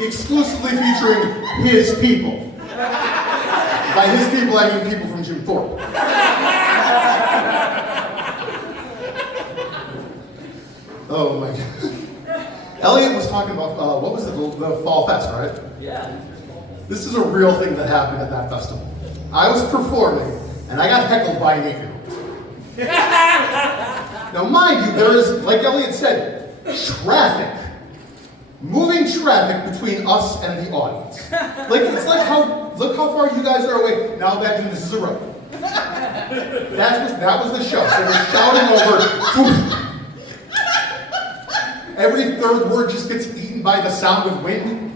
Exclusively featuring his people. By his people, I mean people from Jim Thorpe. Oh my God. Elliott was talking about, what was it, the Fall Fest, right? Yeah. This is a real thing that happened at that festival. I was performing, and I got heckled by an 8-year-old. Now mind you, there is, like Elliott said, traffic. Moving traffic between us and the audience. Like, it's like look how far you guys are away. Now imagine this is a road. That was the show. So we're shouting over. Every third word just gets eaten by the sound of wind.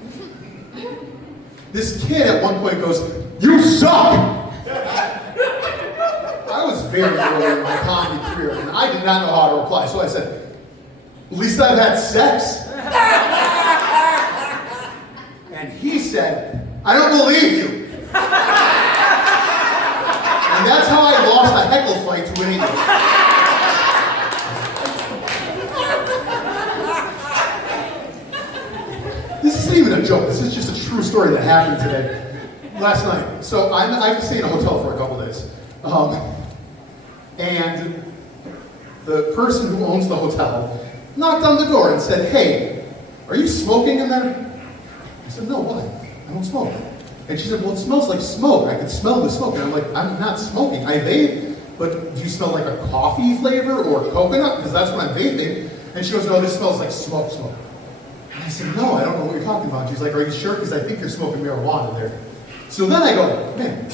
This kid at one point goes, "You suck!" I was very early in my comedy career, and I did not know how to reply. So I said, "At least I've had sex." And he said, "I don't believe you." And that's how I lost a heckle fight to an 8-year-old. This isn't even a joke. This is just a true story that happened today, last night. So I've been staying in a hotel for a couple days. And the person who owns the hotel knocked on the door and said, "Hey, are you smoking in there?" I said, "No, why? I don't smoke." And she said, "Well, it smells like smoke. I can smell the smoke." And I'm like, "I'm not smoking. I vape, but do you smell like a coffee flavor or coconut? Because that's what I'm vaping." And she goes, "No, this smells like smoke." And I said, "No, I don't know what you're talking about." She's like, "Are you sure? Because I think you're smoking marijuana there." So then I go, "Man,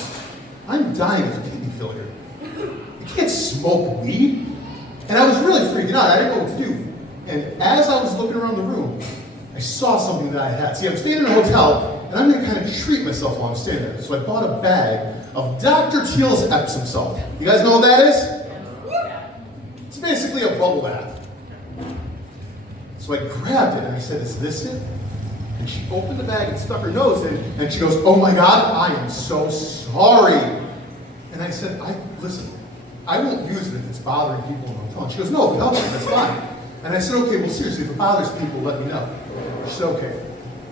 I'm dying of kidney failure. You can't smoke weed." And I was really freaking out. I didn't know what to do. And as I was looking around the room, I saw something that I had. See, I'm staying in a hotel, and I'm going to kind of treat myself while I'm staying there. So I bought a bag of Dr. Teal's Epsom salt. You guys know what that is? It's basically a bubble bath. So I grabbed it, and I said, "Is this it?" And she opened the bag and stuck her nose in, and she goes, "Oh my God, I am so sorry." And I said, "Listen, I won't use it if it's bothering people in the hotel." And she goes, "No, if it helps you, that's fine." And I said, "Okay, well seriously, if it bothers people, let me know." She said, "Okay."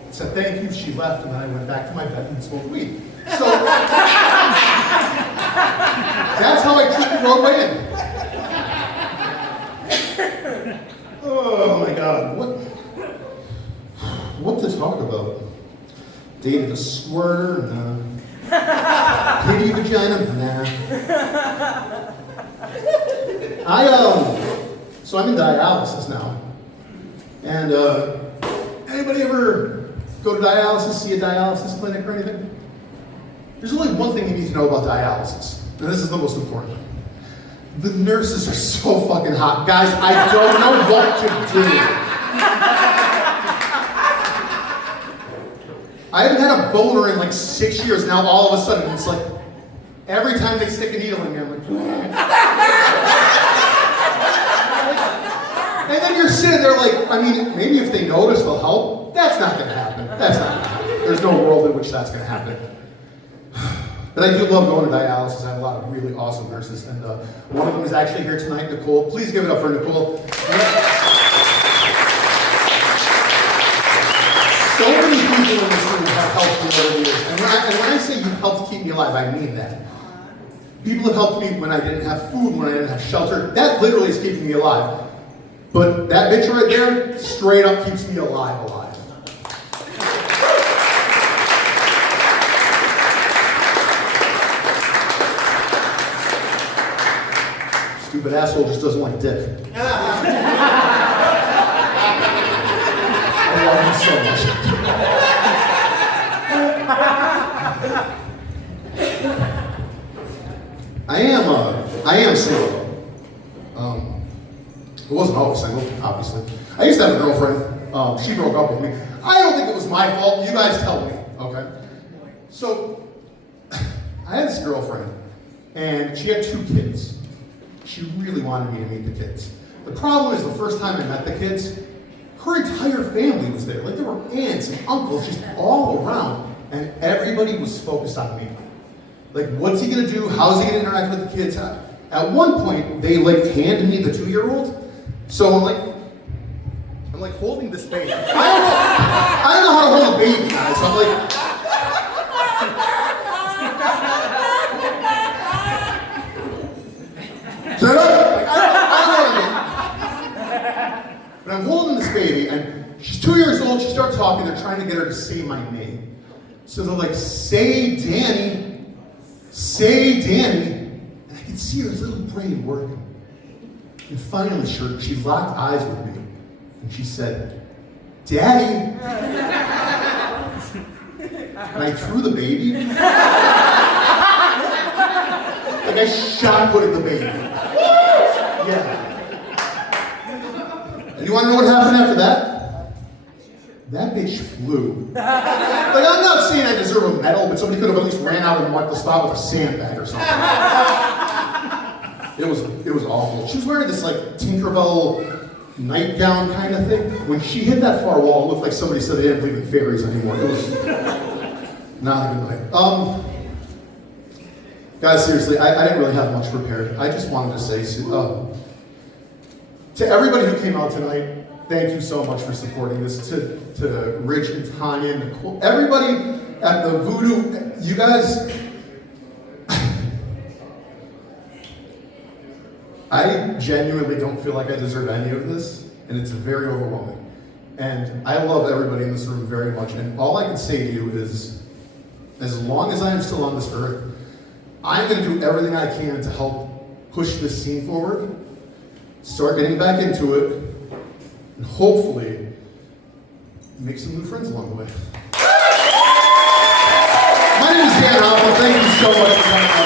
I said, "Thank you." She left, and then I went back to my bed and smoked weed. So that's how I took the roadway in. Oh my God, what to talk about? Dated a squirter? Nah. Pity vagina? Nah. So I'm in dialysis now. And anybody ever go to dialysis, see a dialysis clinic or anything? There's only one thing you need to know about dialysis, and this is the most important thing. The nurses are so fucking hot. Guys, I don't know what to do. I haven't had a boner in like 6 years. Now all of a sudden it's like, every time they stick a needle in me, I'm like, and then you're sitting there like, I mean, maybe if they notice, they'll help. That's not gonna happen. That's not gonna happen. There's no world in which that's gonna happen. But I do love going to dialysis. I have a lot of really awesome nurses, and one of them is actually here tonight, Nicole. Please give it up for Nicole. So many people in this room have helped me over the years, and when I say you've helped keep me alive, I mean that. People have helped me when I didn't have food, when I didn't have shelter. That literally is keeping me alive. But that bitch right there, straight up keeps me alive. Stupid asshole just doesn't like dick. I love him so much. I am single. I wasn't always single, obviously. I used to have a girlfriend. She broke up with me. I don't think it was my fault. You guys tell me, okay? So, I had this girlfriend, and she had 2 kids. She really wanted me to meet the kids. The problem is, the first time I met the kids, her entire family was there. Like, there were aunts and uncles just all around, and everybody was focused on me. Like, what's he gonna do? How's he gonna interact with the kids? At one point, they handed me the 2-year-old. So I'm like holding this baby. I don't know how to hold a baby, guys. So I'm like, shut up! I don't know what I mean. But I'm holding this baby, and she's 2 years old. She starts talking. They're trying to get her to say my name. So they're like, say Danny, say Danny. And I can see her little brain working. And finally, she locked eyes with me, and she said, Daddy. And I threw the baby. Like I shot putting the baby. Yeah. And you want to know what happened after that? That bitch flew. Like, I'm not saying I deserve a medal, but somebody could have at least ran out and marked the spot with a sandbag or something. It was awful. She was wearing this Tinkerbell nightgown kind of thing. When she hit that far wall, it looked like somebody said they didn't believe in fairies anymore. It was not a good night. Guys, seriously, I didn't really have much prepared. I just wanted to say to everybody who came out tonight, thank you so much for supporting this. To Rich and Tanya, Nicole, everybody at the Voodoo, you guys. I genuinely don't feel like I deserve any of this, and it's very overwhelming. And I love everybody in this room very much, and all I can say to you is, as long as I am still on this earth, I'm going to do everything I can to help push this scene forward, start getting back into it, and hopefully make some new friends along the way. My name is Dan Hoppel. Thank you so much for coming out.